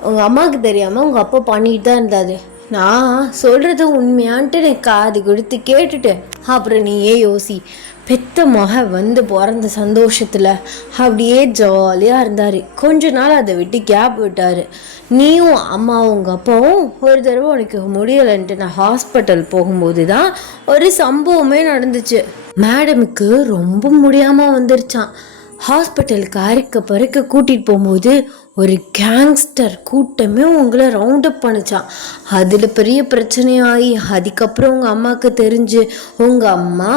உங்கள் அம்மாவுக்கு தெரியாமல் உங்கள் அப்பா பண்ணிட்டு தான் இருந்தார். நான் சொல்கிறது உண்மையான்ட்டு எனக்கு காது கொடுத்து கேட்டுட்டு அப்புறம் நீயே யோசி. பெத்த மக வந்து பிறந்த சந்தோஷத்தில் அப்படியே ஜாலியாக இருந்தார். கொஞ்ச நாள் அதை விட்டு கேப் விட்டார். நீயும் அம்மாவும் உங்கள் அப்பாவும் ஒரு தடவை உனக்கு முடியலைன்ட்டு நான் ஹாஸ்பிட்டல் போகும்போது தான் ஒரு சம்பவமே நடந்துச்சு. மேடமுக்கு ரொம்ப முடியாமல் வந்துருச்சான். ஹாஸ்பிட்டலுக்கு அரைக்க பறக்க கூட்டிகிட்டு போகும்போது ஒரு கேங்ஸ்டர் கூட்டமே உங்களை ரவுண்ட் அப் பண்ணிச்சான். அதில் பெரிய பிரச்சனையாகி அதுக்கப்புறம் உங்கள் அம்மாவுக்கு தெரிஞ்சு உங்கள் அம்மா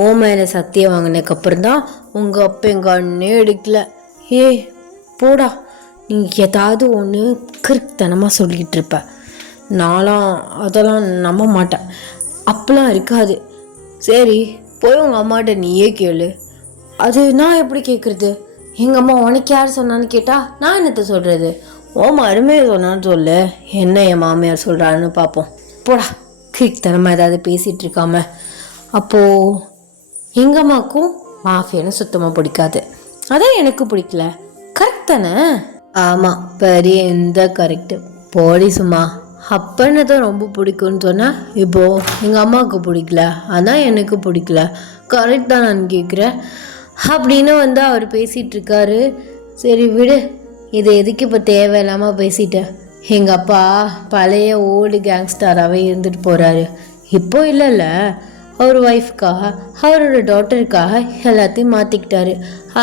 ஓ மேலே சத்தியம் வாங்கினதுக்கப்புறம் தான் உங்கள் அப்பா எங்கள் அண்ணே எடுக்கல. ஏய் போடா, நீ ஏதாவது ஒன்று கிறுக்குத்தனமாக சொல்லிக்கிட்டு இருப்ப. நான்லாம் அதெல்லாம் நம்ப மாட்டேன், அப்பெல்லாம் இருக்காது. சரி, போய் உங்கள் அம்மாட்ட நீயே கேளு. அது நான் எப்படி கேட்குறது? எங்கள் அம்மா உனக்கு யார் சொன்னான்னு கேட்டால் நான் என்னத்தை சொல்கிறது? ஓ மருமையை சொன்னான்னு சொல்லு, என்ன என் மாமியார் சொல்கிறான்னு பார்ப்போம். போடா, கிரிக்தனமாக ஏதாவது பேசிகிட்டு இருக்காம. அப்போது எங்கள் அம்மாவுக்கும் மாஃபியான்னு சுத்தமாக பிடிக்காது, அதான் எனக்கு பிடிக்கல. கரெக்ட் தானே? ஆமாம், பெரிய எந்த கரெக்டு. போடி சும்மா. அப்பன்னு தான் ரொம்ப பிடிக்கும்னு சொன்னால் இப்போது எங்கள் அம்மாவுக்கு பிடிக்கல, அதான் எனக்கு பிடிக்கல. கரெக்ட் தான் நான் கேட்குறேன் அப்படின்னு வந்து அவர் பேசிகிட்ருக்காரு. சரி விடு, இது எதுக்கு இப்போ தேவையில்லாமல் பேசிட்டேன். எங்கள் அப்பா பழைய ஓல்டு கேங்ஸ்டராகவே இருந்துட்டு போகிறாரு. இப்போ இல்லைல்ல, அவர் ஒய்ஃப்காக அவரோட டாட்டருக்காக எல்லாத்தையும் மாற்றிக்கிட்டாரு.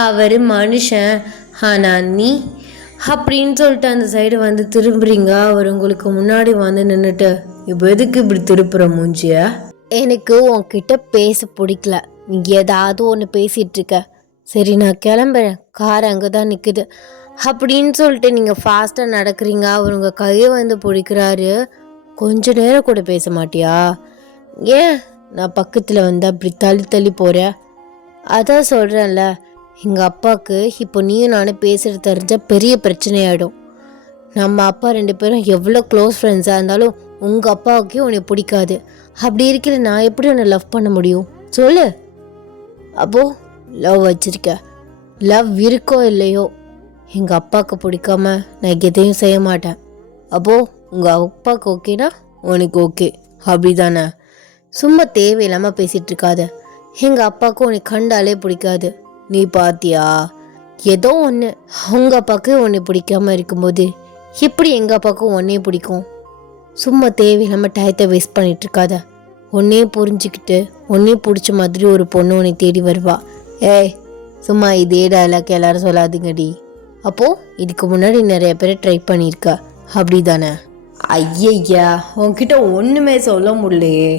அவர் மனுஷன். ஆனால் நீ அப்படின்னு சொல்லிட்டு அந்த சைடு வந்து திரும்புறீங்க. அவர் உங்களுக்கு முன்னாடி வந்து நின்றுட்டு இப்போ எதுக்கு இப்படி திருப்புற மூஞ்சிய? எனக்கு உன்கிட்ட பேச பிடிக்கல. நீ ஏதாவது ஒன்று பேசிகிட்டு இருக்க. சரி நான் கிளம்புறேன், கார் அங்கே தான் நிற்குது அப்படின்னு சொல்லிட்டு நீங்கள் ஃபாஸ்ட்டாக நடக்கிறீங்க. அவர் உங்கள் கையை வந்து பிடிக்கிறாரு. கொஞ்ச நேரம் கூட பேச மாட்டியா? ஏன் நான் பக்கத்தில் வந்து அப்படி தள்ளி தள்ளி போகிறேன்? அதான் சொல்கிறேன்ல, எங்கள் அப்பாவுக்கு இப்போ நீயும் நானும் பேசுகிறது தெரிஞ்சால் பெரிய பிரச்சனையாயிடும். நம்ம அப்பா 2 பேரும் எவ்வளோ க்ளோஸ் ஃப்ரெண்ட்ஸாக இருந்தாலும் உங்கள் அப்பாவுக்கே உன்னை பிடிக்காது. அப்படி இருக்கிற நான் எப்படி உன்னை லவ் பண்ண முடியும் சொல்லு? அப்போது லவ் வச்சிருக்க, லவ் இருக்கோ இல்லையோ, எங்கள் அப்பாவுக்கு பிடிக்காம நான் எதையும் செய்ய மாட்டேன். அப்போது உங்கள் அப்பாவுக்கு ஓகேனா உனக்கு ஓகே, அப்படி தானே? சும்மா தேவையில்லாமல் பேசிகிட்டு இருக்காத. எங்கள் அப்பாவுக்கும் உனக்கு கண்டாலே பிடிக்காது. நீ பாத்தியா? ஏதோ ஒன்று உங்கள் அப்பாவுக்கு ஒன்று பிடிக்காம இருக்கும்போது எப்படி எங்கள் அப்பாவுக்கும் ஒன்னே பிடிக்கும்? சும்மா தேவையில்லாமல் டயத்தை வேஸ்ட் பண்ணிட்டு இருக்காத. ஒன்னே புரிஞ்சுக்கிட்டு ஒன்னே பிடிச்ச மாதிரி ஒரு பொண்ணு உன்னை தேடி வருவா. ஏய், சும்மா இதே டைலாக் எல்லாரும் சொல்லாதீங்கடி. அப்போது இதுக்கு முன்னாடி நிறைய பேரை ட்ரை பண்ணியிருக்க அப்படி தானே? ஐயய்யா, உன்கிட்ட ஒன்றுமே சொல்ல முடியலையே.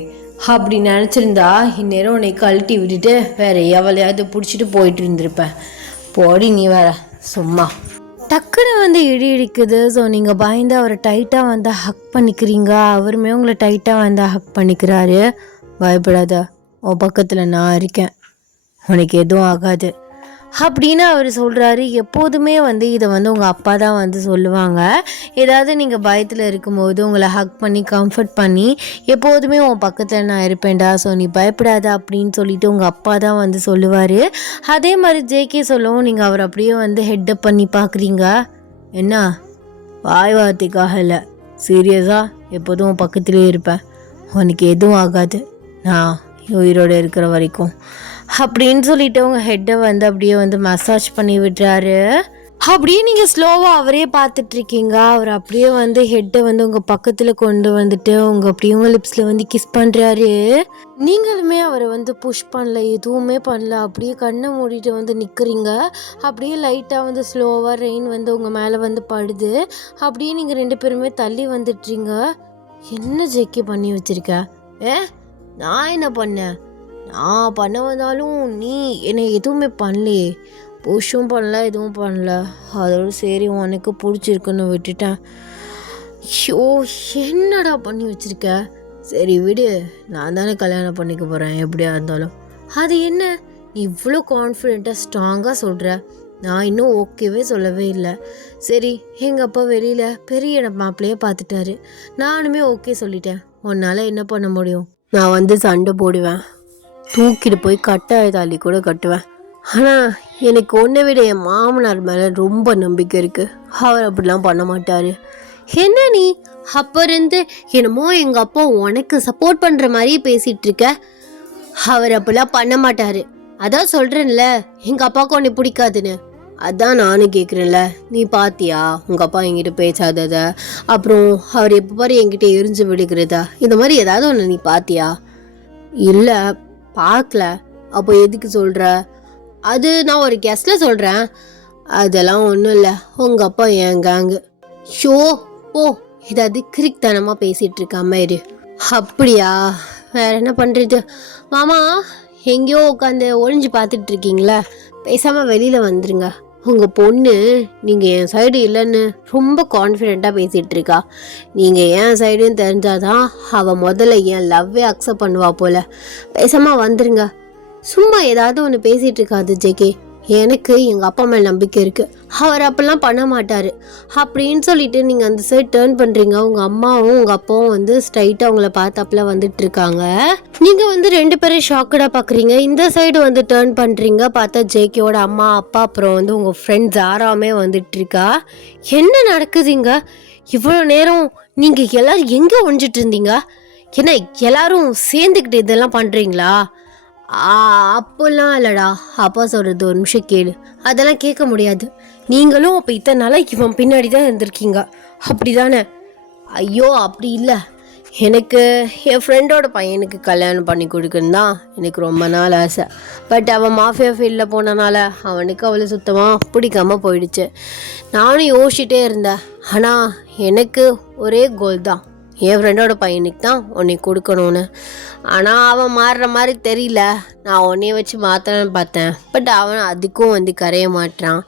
அப்படி நினச்சிருந்தா இந்நேரம் உன்னை கழட்டி விட்டுட்டு வேற எவளையாவது பிடிச்சிட்டு போயிட்டு இருந்திருப்பேன். போடி நீ வேற சும்மா. டக்குன்னு வந்து இடி இடிக்குது. ஸோ நீங்கள் பயந்து அவரை டைட்டாக வந்து ஹக் பண்ணிக்கிறீங்க. அவருமே உங்களை டைட்டாக வந்து ஹக் பண்ணிக்கிறாரு. பயப்படாத, உன் பக்கத்தில் நான் இருக்கேன், உனக்கு எதுவும் ஆகாது அப்படின்னு அவர் சொல்கிறாரு. எப்போதுமே வந்து இதை வந்து உங்கள் அப்பா தான் வந்து சொல்லுவாங்க. ஏதாவது நீங்கள் பயத்தில் இருக்கும்போது உங்களை ஹக் பண்ணி கம்ஃபர்ட் பண்ணி எப்போதுமே உன் பக்கத்தில் நான் இருப்பேன்டா, ஸோ நீ பயப்படாத அப்படின்னு சொல்லிட்டு உங்கள் அப்பா தான் வந்து சொல்லுவார். அதே மாதிரி ஜேகே சொல்லவும் நீங்கள் அவர் அப்படியே வந்து ஹெட்டப் பண்ணி பார்க்குறீங்க. என்ன வாய் வார்த்தைக்காக இல்லை, சீரியஸாக எப்போதும் உன் பக்கத்துலேயே இருப்பேன், உனக்கு எதுவும் ஆகாது நான் உயிரோடு இருக்கிற வரைக்கும் அப்படின்னு சொல்லிட்டு உங்கள் ஹெட்டை வந்து அப்படியே வந்து மசாஜ் பண்ணி விடுறாரு. அப்படியே நீங்கள் ஸ்லோவாக அவரே பார்த்துட்ருக்கீங்க. அவர் அப்படியே வந்து ஹெட்டை வந்து உங்கள் பக்கத்தில் கொண்டு வந்துட்டு அப்படியே உங்கள் லிப்ஸில் வந்து கிஸ் பண்ணுறாரு. நீங்களுமே அவரை வந்து புஷ் பண்ணல, எதுவுமே பண்ணல, அப்படியே கண்ணை மூடிட்டு வந்து நிற்கிறீங்க. அப்படியே லைட்டாக வந்து ஸ்லோவாக ரெயின் வந்து உங்கள் மேலே வந்து படுது. அப்படியே நீங்கள் 2 பேருமே தள்ளி வந்துட்டுறீங்க. என்ன ஜெக்கி பண்ணி வச்சுருக்க? நான் என்ன பண்ணேன்? நான் பண்ண வந்தாலும் நீ என்னை எதுவுமே பண்ணலையே, புஷும் பண்ணல, எதுவும் பண்ணல. அதோடு சரி உனக்கு பிடிச்சிருக்குன்னு விட்டுட்டேன். ஷோ, என்னடா பண்ணி வச்சுருக்க? சரி விடு, நான் தானே கல்யாணம் பண்ணிக்க போகிறேன் எப்படியா இருந்தாலும். அது என்ன நீ இவ்வளோ கான்ஃபிடெண்ட்டாக ஸ்ட்ராங்காக சொல்கிற? நான் இன்னும் ஓகேவே சொல்லவே இல்லை. சரி, எங்கள் அப்பா வெளியில் பெரிய மாப்பிள்ளையே பார்த்துட்டாரு, நானுமே ஓகே சொல்லிட்டேன். உன்னால் என்ன பண்ண முடியும்? நான் வந்து சண்டை போடுவேன், தூக்கிட்டு போய் கட்டாய தாலி கூட கட்டுவேன். ஆனால் எனக்கு ஒன்றை விட என் மாமனார் மேலே ரொம்ப நம்பிக்கை இருக்குது. அவர் அப்படிலாம் பண்ண மாட்டார். என்ன நீ அப்போ இருந்து என்னமோ எங்கள் அப்பா உனக்கு சப்போர்ட் பண்ணுற மாதிரியே பேசிகிட்டு இருக்க. அவர் அப்படிலாம் பண்ண மாட்டார். அதான் சொல்கிறேன்ல, எங்கள் அப்பாவுக்கு உன்னை பிடிக்காதுன்னு. அதான் நானும் கேட்குறேன்ல, நீ பாத்தியா உங்கள் அப்பா என்கிட்ட பேசாதத, அப்புறம் அவர் எப்போ பாரு என்கிட்ட எரிஞ்சு விடுகிறதா, இந்த மாதிரி ஏதாவது ஒன்று நீ பாத்தியா? இல்லை, பார்க்கல. அப்போ எதுக்கு சொல்கிற? அது நான் ஒரு கெஸ்டில் சொல்கிறேன். அதெல்லாம் ஒன்றும் இல்லை, உங்கள் அப்பா என் கேங்கு. ஷோ ஓ, ஏதாவது கிரிக்தனமாக பேசிகிட்டு இருக்காம இரு. அப்படியா? வேற என்ன பண்ணுறது? மாமா எங்கேயோ உட்காந்து ஒழிஞ்சு பார்த்துட்டு இருக்கீங்களா? பேசாமல் வெளியில் வந்துருங்க. உங்கள் பொண்ணு நீங்கள் என் சைடு இல்லைன்னு ரொம்ப கான்ஃபிடெண்ட்டாக பேசிகிட்டு இருக்கா. நீங்கள் என் சைடுன்னு தெரிஞ்சாதான் அவள் முதல்ல என் லவ்வே அக்செப்ட் பண்ணுவா போல். பேசாமல் வந்துருங்க. சும்மா ஏதாவது ஒன்று பேசிகிட்டு இருக்காது ஜேகே. எனக்கு எங்கள் அப்பா மேலே நம்பிக்கை இருக்குது, அவர் அப்பெல்லாம் பண்ண மாட்டார் அப்படின்னு சொல்லிட்டு நீங்கள் அந்த சைடு டேர்ன் பண்ணுறீங்க. உங்கள் அம்மாவும் உங்கள் அப்பாவும் வந்து ஸ்ட்ரைட்டாக உங்களை பார்த்தாப்புல வந்துட்டு இருக்காங்க. நீங்கள் வந்து 2 பேரும் ஷாக்கடாக பார்க்குறீங்க. இந்த சைடு வந்து டேர்ன் பண்ணுறீங்க, பார்த்தா ஜேகேவோட அம்மா அப்பா அப்புறம் வந்து உங்கள் ஃப்ரெண்ட்ஸ் யாராமே வந்துட்டு இருக்கா. என்ன நடக்குதுங்க? இவ்வளோ நேரம் நீங்கள் எல்லோரும் எங்கே ஒழிஞ்சிட்டு இருந்தீங்க? என்ன எல்லாரும் சேர்ந்துக்கிட்டு இதெல்லாம் பண்ணுறீங்களா? அப்போல்லாம் இல்லைடா, அப்பா சொல்கிறது ஒரு நிமிஷம் கேளு. அதெல்லாம் கேட்க முடியாது. நீங்களும் அப்போ இத்தனை நாளாக இவன் பின்னாடி தான் இருந்திருக்கீங்க, அப்படி தானே? ஐயோ அப்படி இல்லை, எனக்கு என் ஃப்ரெண்டோட பையனுக்கு கல்யாணம் பண்ணி கொடுக்குன்னு தான் எனக்கு ரொம்ப நாள் ஆசை. பட் அவன் மாஃபியா ஃபீல்டில் போனனால அவனுக்கு அவளை சுத்தமாக பிடிக்காமல் போயிடுச்சு. நானும் யோசிச்சுட்டே இருந்தேன். ஆனால் எனக்கு ஒரே கோல் தான், என் ஃப்ரெண்டோட பையனுக்கு தான் உன்னை கொடுக்கணும்னு. ஆனால் அவன் மாறுற மாதிரி தெரியல. நான் உன்னைய வச்சு மாற்றலான்னு பார்த்தேன், பட் அவன் அதுக்கும் வந்து கரைய மாட்டான்.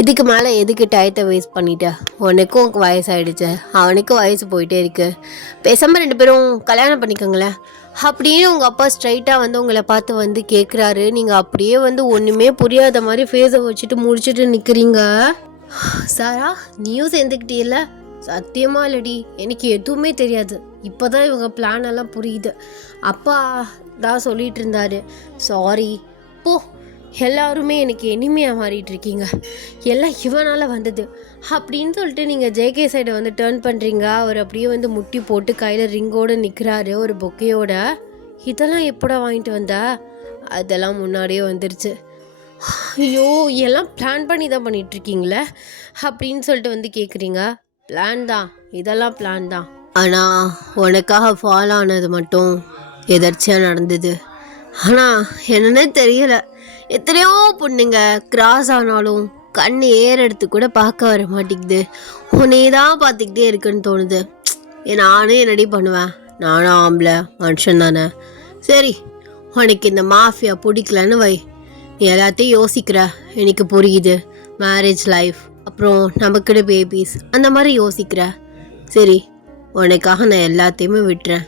இதுக்கு மேலே எதுக்கு டயத்தை வேஸ்ட் பண்ணிட்ட? உனக்கும் வயசாகிடுச்சு, அவனுக்கும் வயசு போயிட்டே இருக்கு. பேசாமல் 2 பேரும் கல்யாணம் பண்ணிக்கோங்களேன் அப்படின்னு உங்கள் அப்பா ஸ்ட்ரைட்டாக வந்து உங்களை பார்த்து வந்து கேட்குறாரு. நீங்கள் அப்படியே வந்து ஒன்றுமே புரியாத மாதிரி ஃபேஸை வச்சுட்டு முடிச்சுட்டு நிற்கிறீங்க. சாரா, நீயும் சேர்ந்துக்கிட்டீல்ல? சத்தியமா இல்லடி, எனக்கு எதுவுமே தெரியாது. இப்போதான் இவங்க பிளான் எல்லாம் புரியுது. அப்பா தான் சொல்லிட்டு இருந்தாரு. சாரி போ, எல்லாருமே எனக்கு இனிமையாக மாறிட்டு இருக்கீங்க, எல்லாம் இவனால் வந்தது அப்படின்னு சொல்லிட்டு நீங்கள் ஜேகே சைடை வந்து டேர்ன் பண்ணுறீங்க. அவர் அப்படியே வந்து முட்டி போட்டு கையில் ரிங்கோடு நிற்கிறாரு, ஒரு பொக்கையோட. இதெல்லாம் எப்படா வாங்கிட்டு வந்தா? அதெல்லாம் முன்னாடியே வந்துருச்சு. ஐயோ! எல்லாம் பிளான் பண்ணி தான் பண்ணிகிட்ருக்கீங்களே அப்படின்னு சொல்லிட்டு வந்து கேட்குறீங்க. பிளான் தான், இதெல்லாம் பிளான் தான். ஆனால் உனக்காக ஃபாலோ ஆனது மட்டும் எதர்ச்சியாக நடந்தது. ஆனால் என்னன்னே தெரியலை, எத்தனையோ பொண்ணுங்க கிராஸ் ஆனாலும் கண் ஏறெடுத்து கூட பார்க்க வர மாட்டேங்குது. உன்னே தான் பார்த்துக்கிட்டே இருக்குன்னு தோணுது. நானும் என்னடி பண்ணுவேன், நானும் ஆம்பளை மனுஷன் தானே. சரி, உனக்கு இந்த மாஃபியா பிடிக்கலன்னு வை, நீ எல்லாத்தையும் யோசிக்கிற, எனக்கு புரியுது. மேரேஜ் லைஃப், அப்புறம் நமக்கிட்ட பேபிஸ், அந்த மாதிரி யோசிக்கிற. சரி, உனக்காக நான் எல்லாத்தையுமே விட்டுறேன்.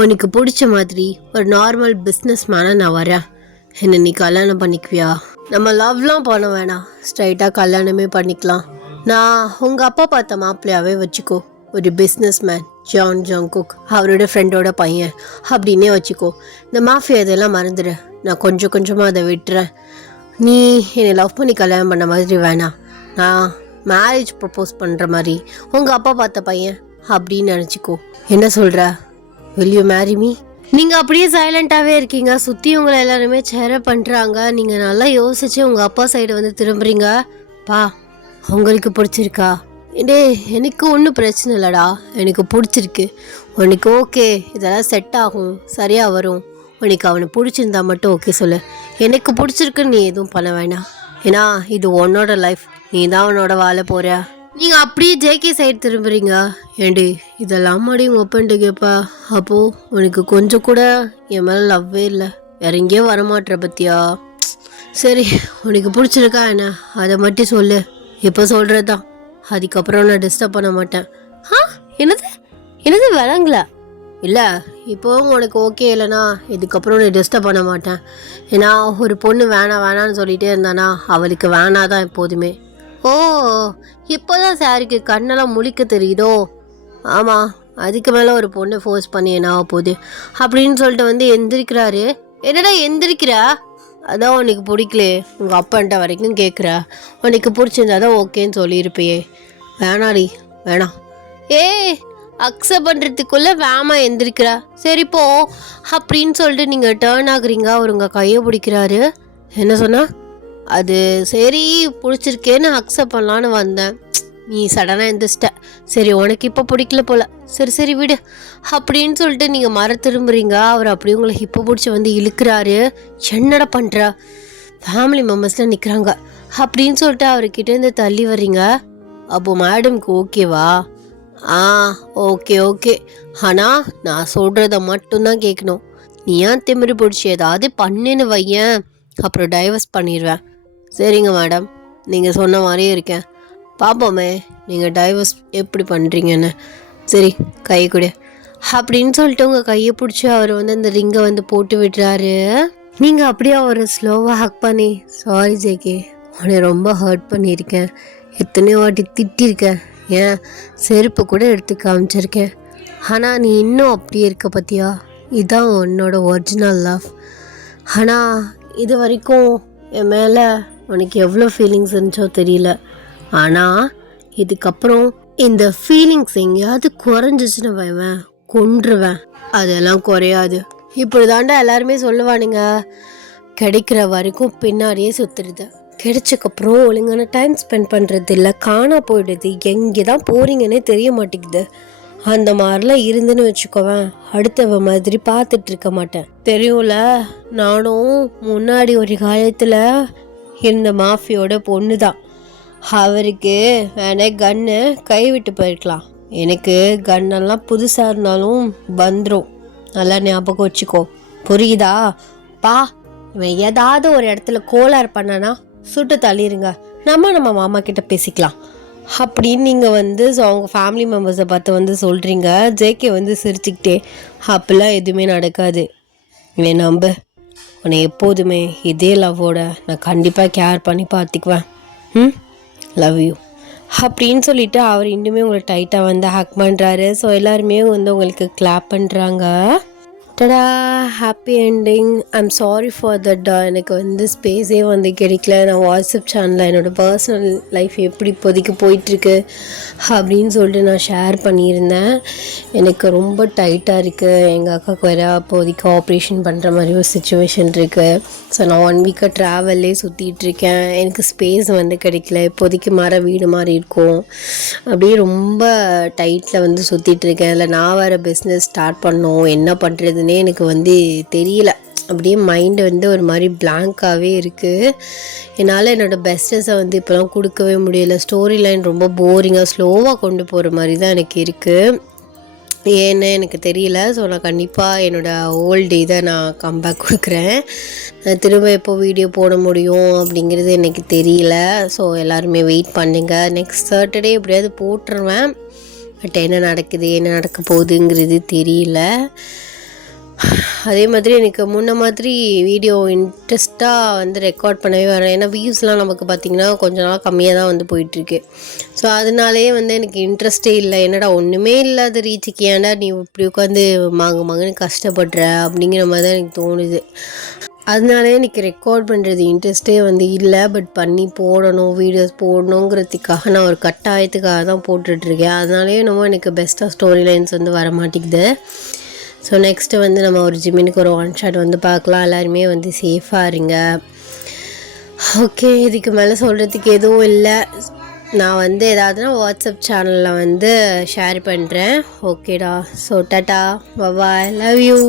உனக்கு பிடிச்ச மாதிரி ஒரு நார்மல் பிஸ்னஸ் மேனாக நான் வரேன். என்ன நீ கல்யாணம் பண்ணிக்குவியா? நம்ம லவ்லாம் பண்ண வேணாம், ஸ்ட்ரைட்டாக கல்யாணமே பண்ணிக்கலாம். நான் உங்கள் அப்பா பார்த்த மாப்பிள்ளையாவே வச்சுக்கோ. ஒரு பிஸ்னஸ் மேன், ஜான் ஜங்குக், அவரோட ஃப்ரெண்டோட பையன் அப்படின்னே வச்சுக்கோ. இந்த மாஃபியா இதெல்லாம் மறந்துடு. நான் கொஞ்சம் கொஞ்சமாக அதை விட்டுறேன். நீ என்னை லவ் பண்ணி கல்யாணம் பண்ண மாதிரி வேணாம், நான் மேரேஜ் ப்ரப்போஸ் பண்ணுற மாதிரி உங்கள் அப்பா பார்த்த பையன் அப்படின்னு நினச்சிக்கோ. என்ன சொல்கிற? will you marry me? நீங்கள் அப்படியே சைலண்ட்டாகவே இருக்கீங்க. சுற்றி உங்களை எல்லாருமே சேர பண்ணுறாங்க. நீங்கள் நல்லா யோசிச்சு உங்கள் அப்பா சைடு வந்து திரும்புறீங்க. பா, உங்களுக்கு பிடிச்சிருக்கா? டே, எனக்கு ஒன்றும் பிரச்சனை இல்லைடா, எனக்கு பிடிச்சிருக்கு. உனக்கு ஓகே, இதெல்லாம் செட் ஆகும், சரியாக வரும். உனக்கு அவனை பிடிச்சிருந்தா மட்டும் ஓகே சொல்லு. எனக்கு பிடிச்சிருக்குன்னு நீ எதுவும் பண்ண வேணாம். ஏன்னா இது உன்னோட லைஃப், நீ தான் அவனோட வாழ போகிற. நீங்கள் அப்படியே ஜேகே சைடு திரும்புறீங்க. ஏண்டி, இதெல்லாம் மாடி உங்கள் ஒப்பன்ட்டு கேட்பா? அப்போது உனக்கு கொஞ்சம் கூட என் மேலே லவ்வே இல்லை, இறங்கியே வரமாட்டுற பற்றியா? சரி, உனக்கு பிடிச்சிருக்கா என்ன, அதை மட்டும் சொல்லு. இப்போ சொல்கிறது தான், அதுக்கப்புறம் நான் டிஸ்டர்ப் பண்ண மாட்டேன். என்னது என்னது விளங்கல? இல்லை, இப்போவும் உனக்கு ஓகே இல்லைனா இதுக்கப்புறம் நான் டிஸ்டர்ப் பண்ண மாட்டேன். ஏன்னா ஒரு பொண்ணு வேணாம் வேணான்னு சொல்லிகிட்டே இருந்தானா அவளுக்கு வேணாதான் எப்போதுமே. ஓ, இப்போதான் சாருக்கு கண்ணெல்லாம் முழிக்க தெரியுதோ? ஆமாம், அதுக்கு மேலே ஒரு பொண்ணை ஃபோர்ஸ் பண்ணி என்ன ஆக போகுது அப்படின்னு சொல்லிட்டு வந்து எந்திரிக்கிறாரு. என்னடா எந்திரிக்கிறா? அதான் உனக்கு பிடிக்கலே, உங்கள் அப்பான்ட்ட வரைக்கும் கேட்குற. உனக்கு பிடிச்சிருந்தா தான் ஓகேன்னு சொல்லியிருப்பையே. வேணாடி, வேணாம். அக்செப்ட் பண்ணுறதுக்குள்ளே வேமா எந்திரிக்கிறா. சரிப்போ அப்படின்னு சொல்லிட்டு நீங்கள் டேர்ன் ஆகுறீங்க. அவர் உங்கள் கையை பிடிக்கிறாரு. என்ன சொன்னா? அது சரி, பிடிச்சிருக்கேன்னு அக்செப்ட் பண்ணலான்னு வந்தேன், நீ சடனாக எந்திரிச்சிட்ட. சரி, உனக்கு இப்போ பிடிக்கல போல, சரி சரி விடு அப்படின்னு சொல்லிட்டு நீங்கள் மர திரும்புறீங்க. அவர் அப்படியே உங்களை இப்போ பிடிச்சி வந்து இழுக்கிறாரு. என்னடா பண்ணுற? ஃபேமிலி மெம்பர்ஸ்லாம் நிற்கிறாங்க அப்படின்னு சொல்லிட்டு அவர்கிட்டேருந்து தள்ளி வர்றீங்க. அப்போ மேடம்க்கு ஓகேவா? ஓகே ஓகே, ஆனால் நான் சொல்கிறத மட்டும்தான் கேட்கணும். நீ ஏன் திமிரு பிடிச்சி ஏதாவது பண்ணுன்னு வையன், அப்புறம் டைவர்ஸ் பண்ணிடுவேன். சரிங்க மேடம், நீங்கள் சொன்ன மாதிரியே இருக்கேன். பார்ப்போமே நீங்கள் டைவர்ஸ் எப்படி பண்ணுறீங்கன்னு. சரி, கை கொடு அப்படின்னு சொல்லிட்டு உங்கள் கையை பிடிச்சி அவர் வந்து அந்த ரிங்கை வந்து போட்டு விடுறாரு. நீங்கள் அப்படியே அவரை ஸ்லோவாக ஹக் பண்ணி, சாரி ஜேகே, உன்னை ரொம்ப ஹர்ட் பண்ணியிருக்கேன், எத்தனையோ வாட்டி திட்டிருக்கேன், ஏன் செருப்பு கூட எடுத்து காமிச்சிருக்கேன், ஆனால் நீ இன்னும் அப்படியே இருக்க பார்த்தியா, இதுதான் உன்னோட ஒரிஜினல் லவ். ஆனால் இது வரைக்கும் என் மேலே உனக்கு எவ்வளோ ஃபீலிங்ஸ் இருந்துச்சோ தெரியல, ஆனால் இதுக்கப்புறம் இந்த ஃபீலிங்ஸ் எங்கேயாவது குறைஞ்சிச்சுன்னு வைவேன், கொன்றுவேன். அதெல்லாம் குறையாது. இப்படி தாண்டா எல்லாருமே சொல்லுவானுங்க, கிடைக்கிற வரைக்கும் பின்னாடியே சுற்றுறது, கிடைச்சக்கப்புறம் ஒழுங்கான டைம் ஸ்பெண்ட் பண்ணுறது இல்லை, காணா போயிடுது, எங்கே தான் போகிறீங்கன்னே தெரிய மாட்டேங்குது. அந்த மாதிரிலாம் இருந்துன்னு வச்சுக்கோவேன், அடுத்தவ மாதிரி பார்த்துட்டு இருக்க மாட்டேன். தெரியும்ல, நானும் முன்னாடி ஒரு காலத்தில் இருந்த மாஃபியோட பொண்ணு தான். அவருக்கு வேணா கன்னு கைவிட்டு போயிருக்கலாம், எனக்கு கன்னெல்லாம் புதுசாக இருந்தாலும் வந்துடும். நல்லா ஞாபகம் வச்சுக்கோ, புரியுதா? பா, இவன் ஏதாவது ஒரு இடத்துல கோளாறு பண்ணனா சுட்டு தள்ளிடுங்க, நம்ம மாமா கிட்ட பேசிக்கலாம் அப்படின்னு நீங்கள் வந்து அவங்க ஃபேமிலி மெம்பர்ஸை பார்த்து வந்து சொல்கிறீங்க. ஜேகே வந்து சிரிச்சுக்கிட்டே, அப்படிலாம் எதுவுமே நடக்காது, இவன் நம்பு, உன்னை எப்போதுமே இதே லவ்வோட நான் கண்டிப்பாக கேர் பண்ணி பார்த்துக்குவேன், லவ் யூ அப்படின்னு சொல்லிவிட்டு அவர் இன்னுமே உங்களை டைட்டாக வந்து ஹக் பண்ணுறாரு. ஸோ எல்லாருமே வந்து உங்களுக்கு கிளாப் பண்ணுறாங்க. டடா happy ending. I'm sorry for that. எனக்கு வந்து ஸ்பேஸே வந்து கிடைக்கல. நான் வாட்ஸ்அப் சேனலில் என்னோடய பர்சனல் லைஃப் எப்படி இப்போதைக்கு போயிட்டுருக்கு அப்படின்னு சொல்லிட்டு நான் ஷேர் பண்ணியிருந்தேன். எனக்கு ரொம்ப டைட்டாக இருக்குது. எங்கள் அக்காவுக்கு வேறு அப்போதைக்கு ஆப்ரேஷன் பண்ணுற மாதிரி ஒரு சுச்சுவேஷன் இருக்குது. ஸோ நான் 1 வீக்காக ட்ராவல்லே சுற்றிட்டுருக்கேன். எனக்கு ஸ்பேஸ் வந்து கிடைக்கல. இப்போதைக்கு வீடு மாதிரி இருக்கும். அப்படியே ரொம்ப டைட்டில் வந்து சுற்றிட்டுருக்கேன். இல்லை நான் வேறு பிஸ்னஸ் ஸ்டார்ட் பண்ணோம், என்ன பண்ணுறதுன்னே எனக்கு வந்து தெரியல. அப்படியே மைண்டு வந்து ஒரு மாதிரி பிளாங்காகவே இருக்குது. என்னால் என்னோடய பெஸ்ட்டஸை வந்து இப்போலாம் கொடுக்கவே முடியலை. ஸ்டோரி லைன் ரொம்ப போரிங்காக ஸ்லோவாக கொண்டு போகிற மாதிரி தான் எனக்கு இருக்குது. ஏன்னு எனக்கு தெரியல. ஸோ நான் கண்டிப்பாக என்னோடய ஓல்டு இதை நான் கம்பேக் கொடுக்குறேன். திரும்ப எப்போ வீடியோ போட முடியும் அப்படிங்கிறது எனக்கு தெரியல. ஸோ எல்லாருமே வெயிட் பண்ணுங்கள். நெக்ஸ்ட் சாட்டர்டே எப்படியாவது போட்டுருவேன். பட் என்ன நடக்க போகுதுங்கிறது தெரியல. அதே மாதிரி எனக்கு முன்ன மாதிரி வீடியோ இன்ட்ரெஸ்ட்டாக வந்து ரெக்கார்ட் பண்ணவே வரேன். ஏன்னா வியூஸ்லாம் நமக்கு பார்த்திங்கன்னா கொஞ்ச நாள் கம்மியாக தான் வந்து போயிட்டுருக்கு. ஸோ அதனாலே வந்து எனக்கு இன்ட்ரெஸ்ட்டே இல்லை. என்னடா ஒன்றுமே இல்லாத ரீச்சுக்கு ஏன்டா நீ இப்படி உட்காந்து மகன்னு கஷ்டப்படுற அப்படிங்கிற மாதிரி தான் எனக்கு தோணுது. அதனாலே எனக்கு ரெக்கார்ட் பண்ணுறது இன்ட்ரெஸ்ட்டே வந்து இல்லை. பட் பண்ணி போடணும், வீடியோஸ் போடணுங்கிறதுக்காக நான் ஒரு கட்டாயத்துக்காக தான் போட்டுட்ருக்கேன். அதனாலே என்னமோ எனக்கு பெஸ்ட்டாக ஸ்டோரி லைன்ஸ் வந்து வர மாட்டேங்குது. ஸோ நெக்ஸ்ட்டு வந்து நம்ம ஒரு ஜிம்மினுக்கு ஒரு 1 ஷாட் வந்து பார்க்கலாம். எல்லாருமே வந்து சேஃபாக இருங்க. ஓகே, இதுக்கு மேலே சொல்கிறதுக்கு எதுவும் இல்லை. நான் வந்து ஏதாவதுனா வாட்ஸ்அப் சேனலில் வந்து ஷேர் பண்ணுறேன். ஓகேடா. So tata, bye, love you.